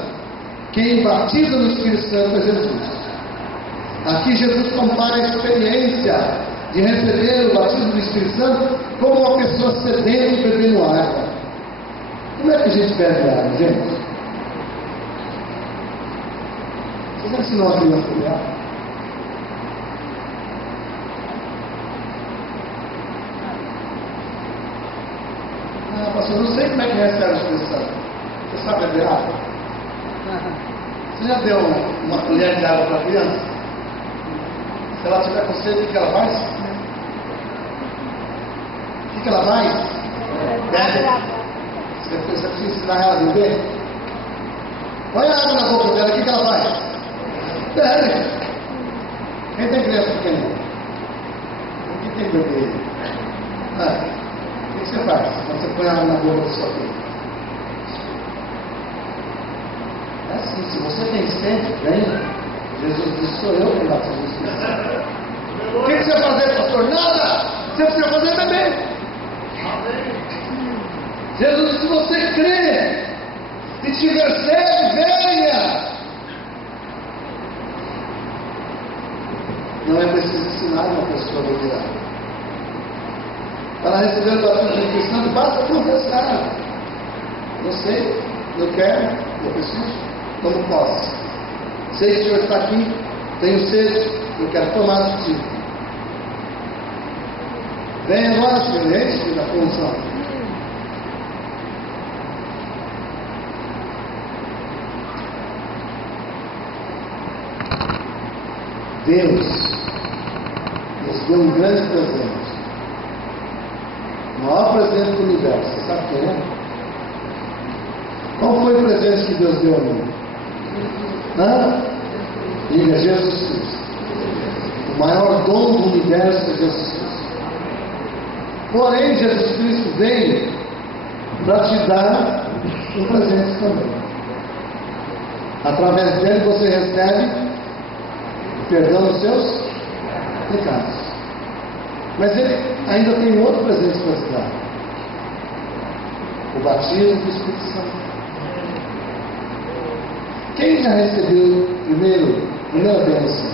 quem batiza no Espírito Santo é Jesus. Aqui Jesus compara a experiência de receber o batismo do Espírito Santo como uma pessoa sedenta bebendo água. Como é que a gente bebe água, gente? Você já ensinou a criança a beber água? Ah, pastor, eu não sei como é que recebe o Espírito Santo. Você sabe beber água? Você já deu uma colher de água para a criança? Se ela tiver com sede, o que ela faz? O que ela faz? Bebe. Você precisa ensinar ela a beber? Põe a água na boca dela, o que ela faz? Bebe. Quem tem criança pequena? O que tem bebê? O que você faz quando você põe a água na boca do seu filho? É assim: se você tem sede, vem. Jesus disse: sou eu que batizo o Espírito Santo. O que você vai fazer, pastor? Nada! Você precisa fazer é beber. Jesus disse: se você crê e tiver sede, venha. Não é preciso ensinar uma pessoa a beber. Para receber o batismo do Espírito Santo, basta confessar: eu sei, eu quero, eu preciso, tomo posse. Sei que o Senhor está aqui, tenho sede, eu quero tomar de ti. Vem agora, Senhor, enche-me da função. Deus nos deu um grande presente. O maior presente do universo. Você sabe quem é? Qual foi o presente que Deus deu ao mundo? Diga: Jesus Cristo. O maior dom do universo é Jesus Cristo. Porém, Jesus Cristo veio para te dar um presente também. Através dele você recebe perdão dos seus pecados. Mas ele ainda tem outro presente para te dar: o batismo do Espírito Santo. Quem já recebeu primeira bênção,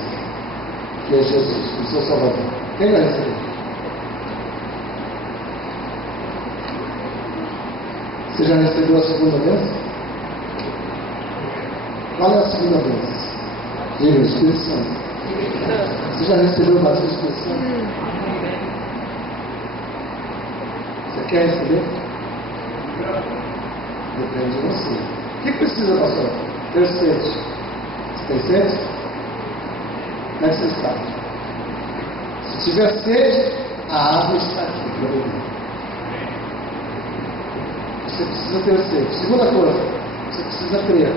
que é Jesus, o seu Salvador? Quem já recebeu? Você já recebeu a segunda bênção? Qual é a segunda bênção? Diga: o Espírito Santo. Você já recebeu o batismo do Espírito Santo? Você quer receber? Depende de você. O que precisa, pastor? Ter sede. Você tem sede? Como é que você está? Se tiver sede, a água está aqui para beber. Você precisa ter sede. Segunda coisa, você precisa crer.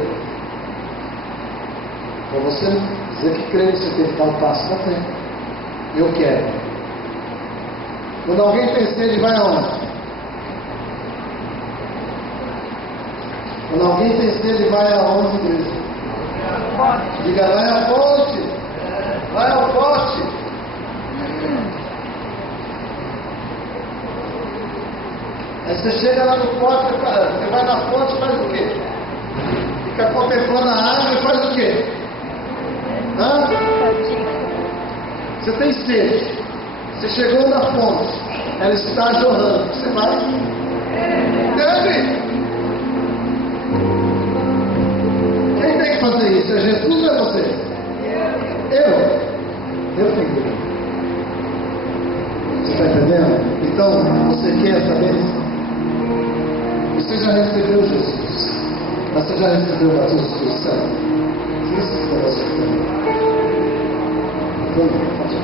Para você dizer que crê, você tem que dar o passo da fé. Eu quero. Quando alguém tem sede, vai aonde? Quando alguém tem sede, vai aonde, igreja? Diga, vai à fonte. Vai ao pote. Aí você chega lá no pote, você vai na fonte e faz o quê? Fica contemplando a água e faz o quê? Hã? Você tem sede. Você chegou na fonte. Ela está jorrando. Você vai? Deve! Quem tem que fazer isso? É Jesus ou é você? Eu tenho que ver. Você está entendendo? Então, você quer saber? Você já recebeu Jesus. Mas você já recebeu o batismo do Espírito Santo? Isso que você tem. Então, pode.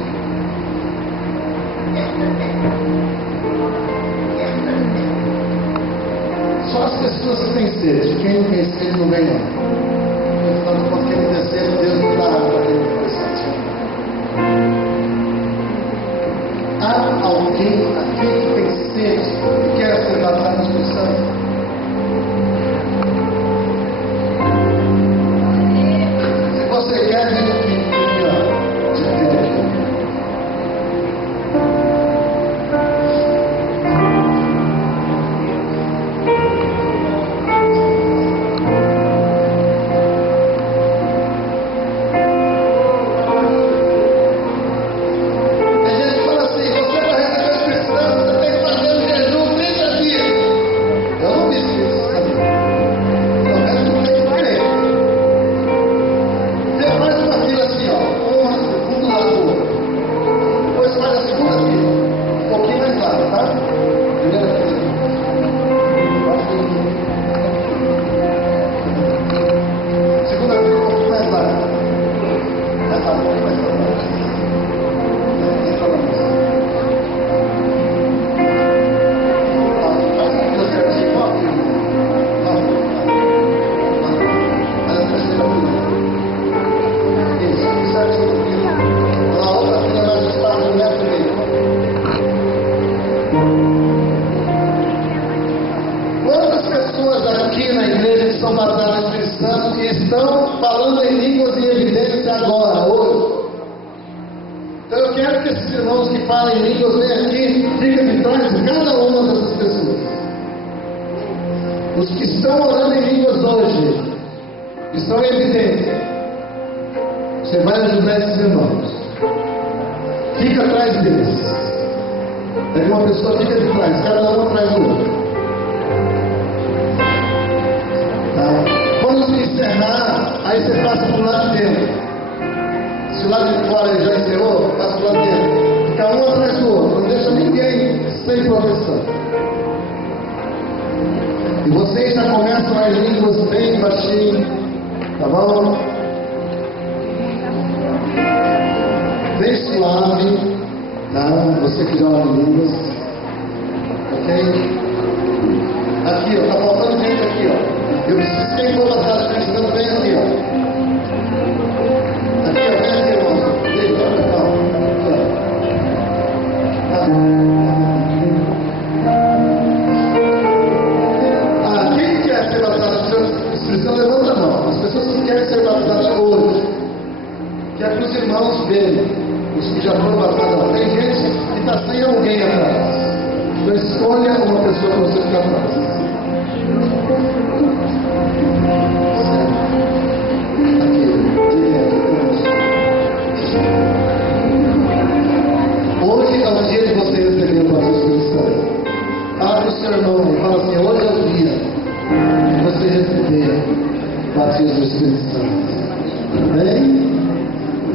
Só as pessoas que têm sede. Quem não tem sede não vem não. Então, porque ele descer, Deus não dá água para ele começar. Há alguém aqui que tem sede e quer ser batizado no Espírito Santo? Se você quer, vem aqui, ó.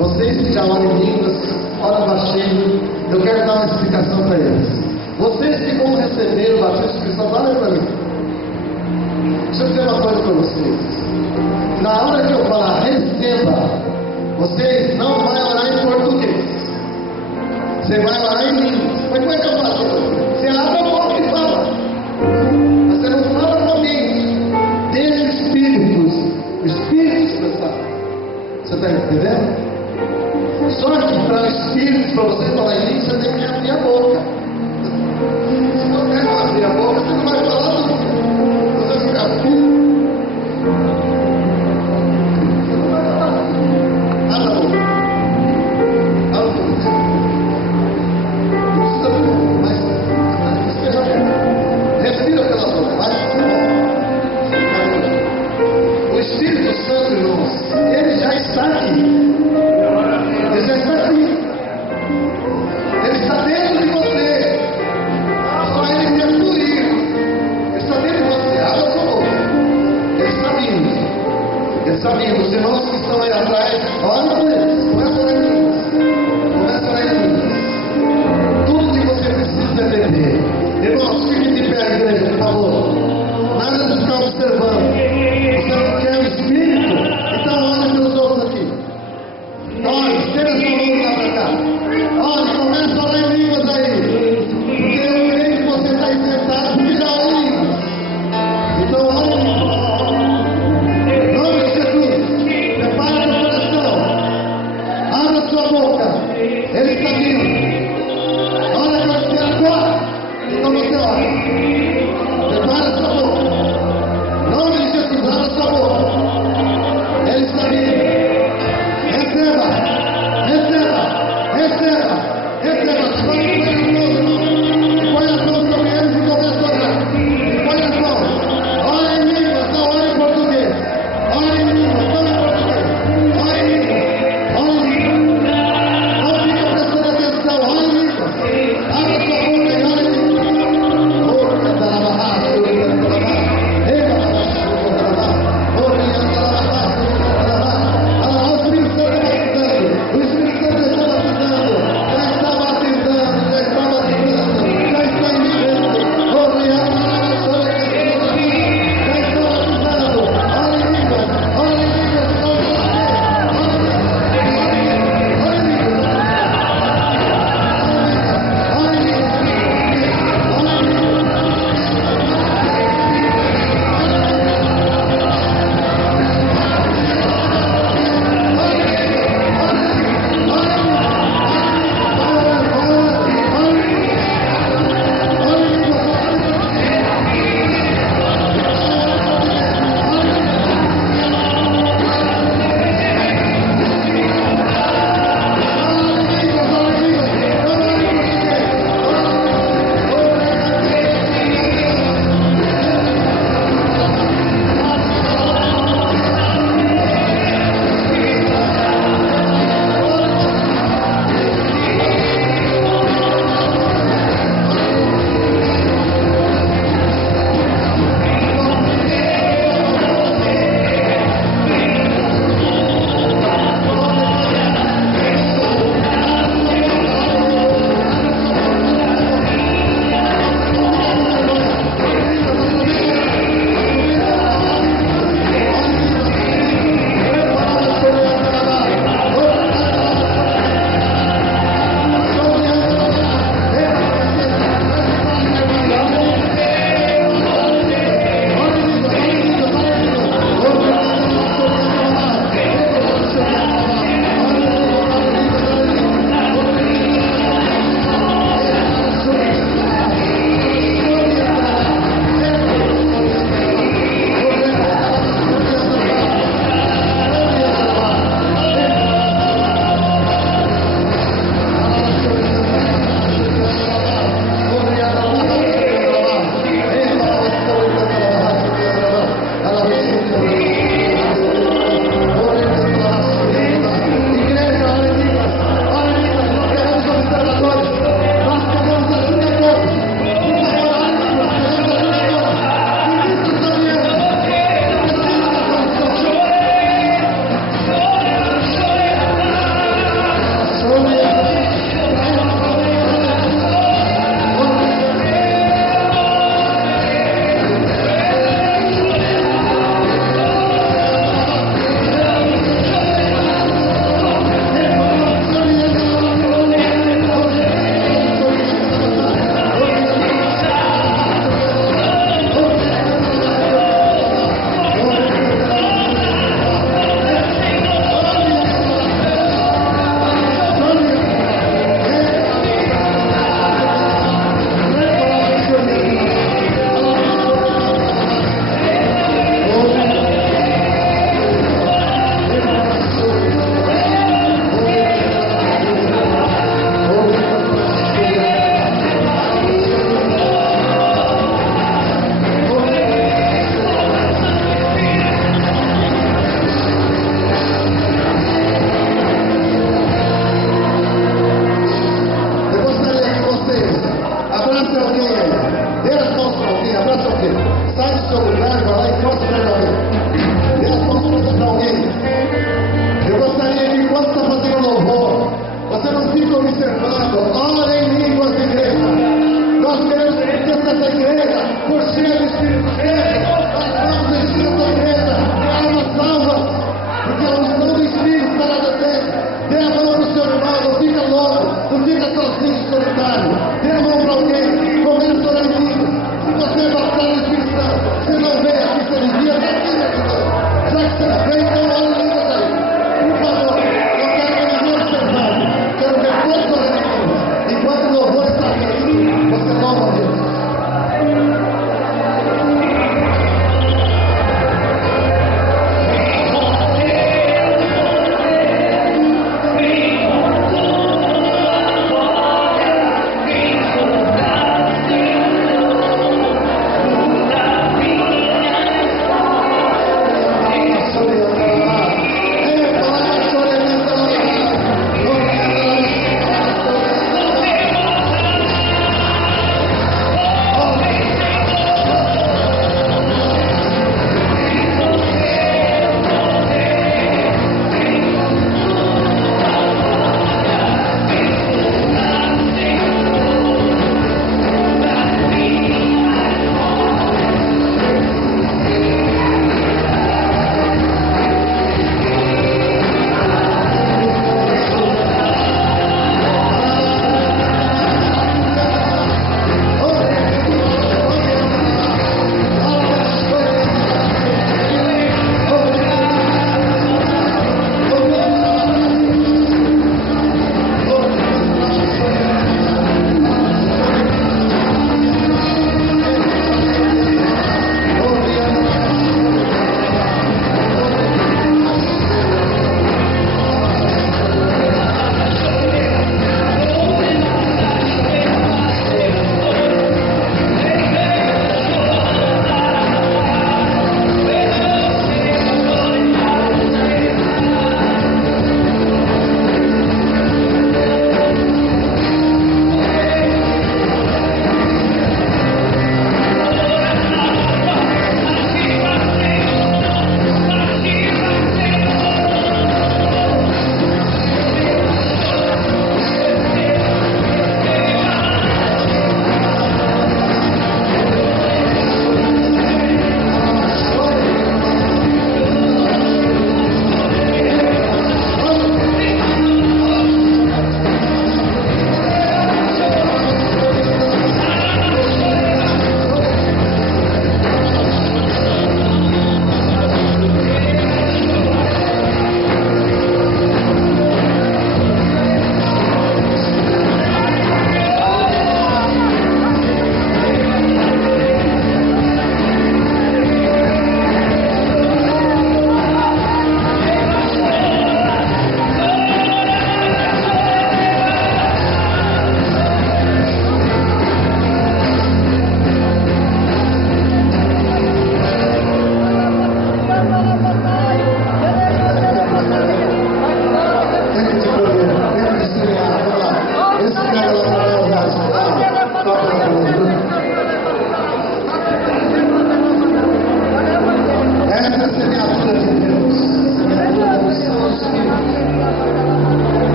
Vocês que já oram em línguas, oram baixinho, eu quero dar uma explicação para eles. Vocês que vão receber o batismo do Espírito Santo, olha para mim. Deixa eu dizer uma coisa para vocês. Na hora que eu falar receba, vocês não vão orar em português. Você vai orar em línguas. Mas como é que eu faço? Você abre a boca e fala. Mas você não fala comigo. Deixa o Espírito expressar. Você está entendendo? Só que para o Espírito, para você falar em línguas, você tem que abrir a boca. Se você não abrir a boca, você não vai falar nunca. Você fica assim. Você não vai falar. Abra a boca. Abra a boca. Não precisa abrir, mas esteja aberto. Respira pela boca. Vai. O Espírito Santo, irmãos, ele já está aqui. Ele já está aqui. Ele está dentro de você. Só ele quer fluir. Ele está dentro de você. Abra a sua boca. Ele está vindo. Ele está vindo. Os irmãos que estão aí atrás, olha para eles. Começa a orar em línguas. Começa a orar em línguas. Tudo que você precisa é beber. Irmãos, fique de pé, igreja, por favor. Nada de ficar observando. Você não quer o Espírito? Então olha pelos outros aqui. Olha, estenda sua mão lá para cá. Olha, começa a orar em línguas aí. Porque eu creio que você está aí sentado porque já ora em línguas. Então ora em línguas. Em nome de Jesus, prepara o seu coração.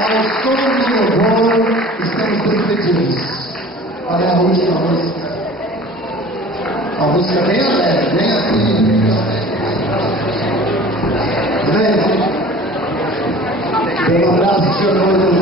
Ao som do louvor, estamos despedidos. Olha a última música. A música bem alegre, bem assim. Vem. Um abraço, senhor.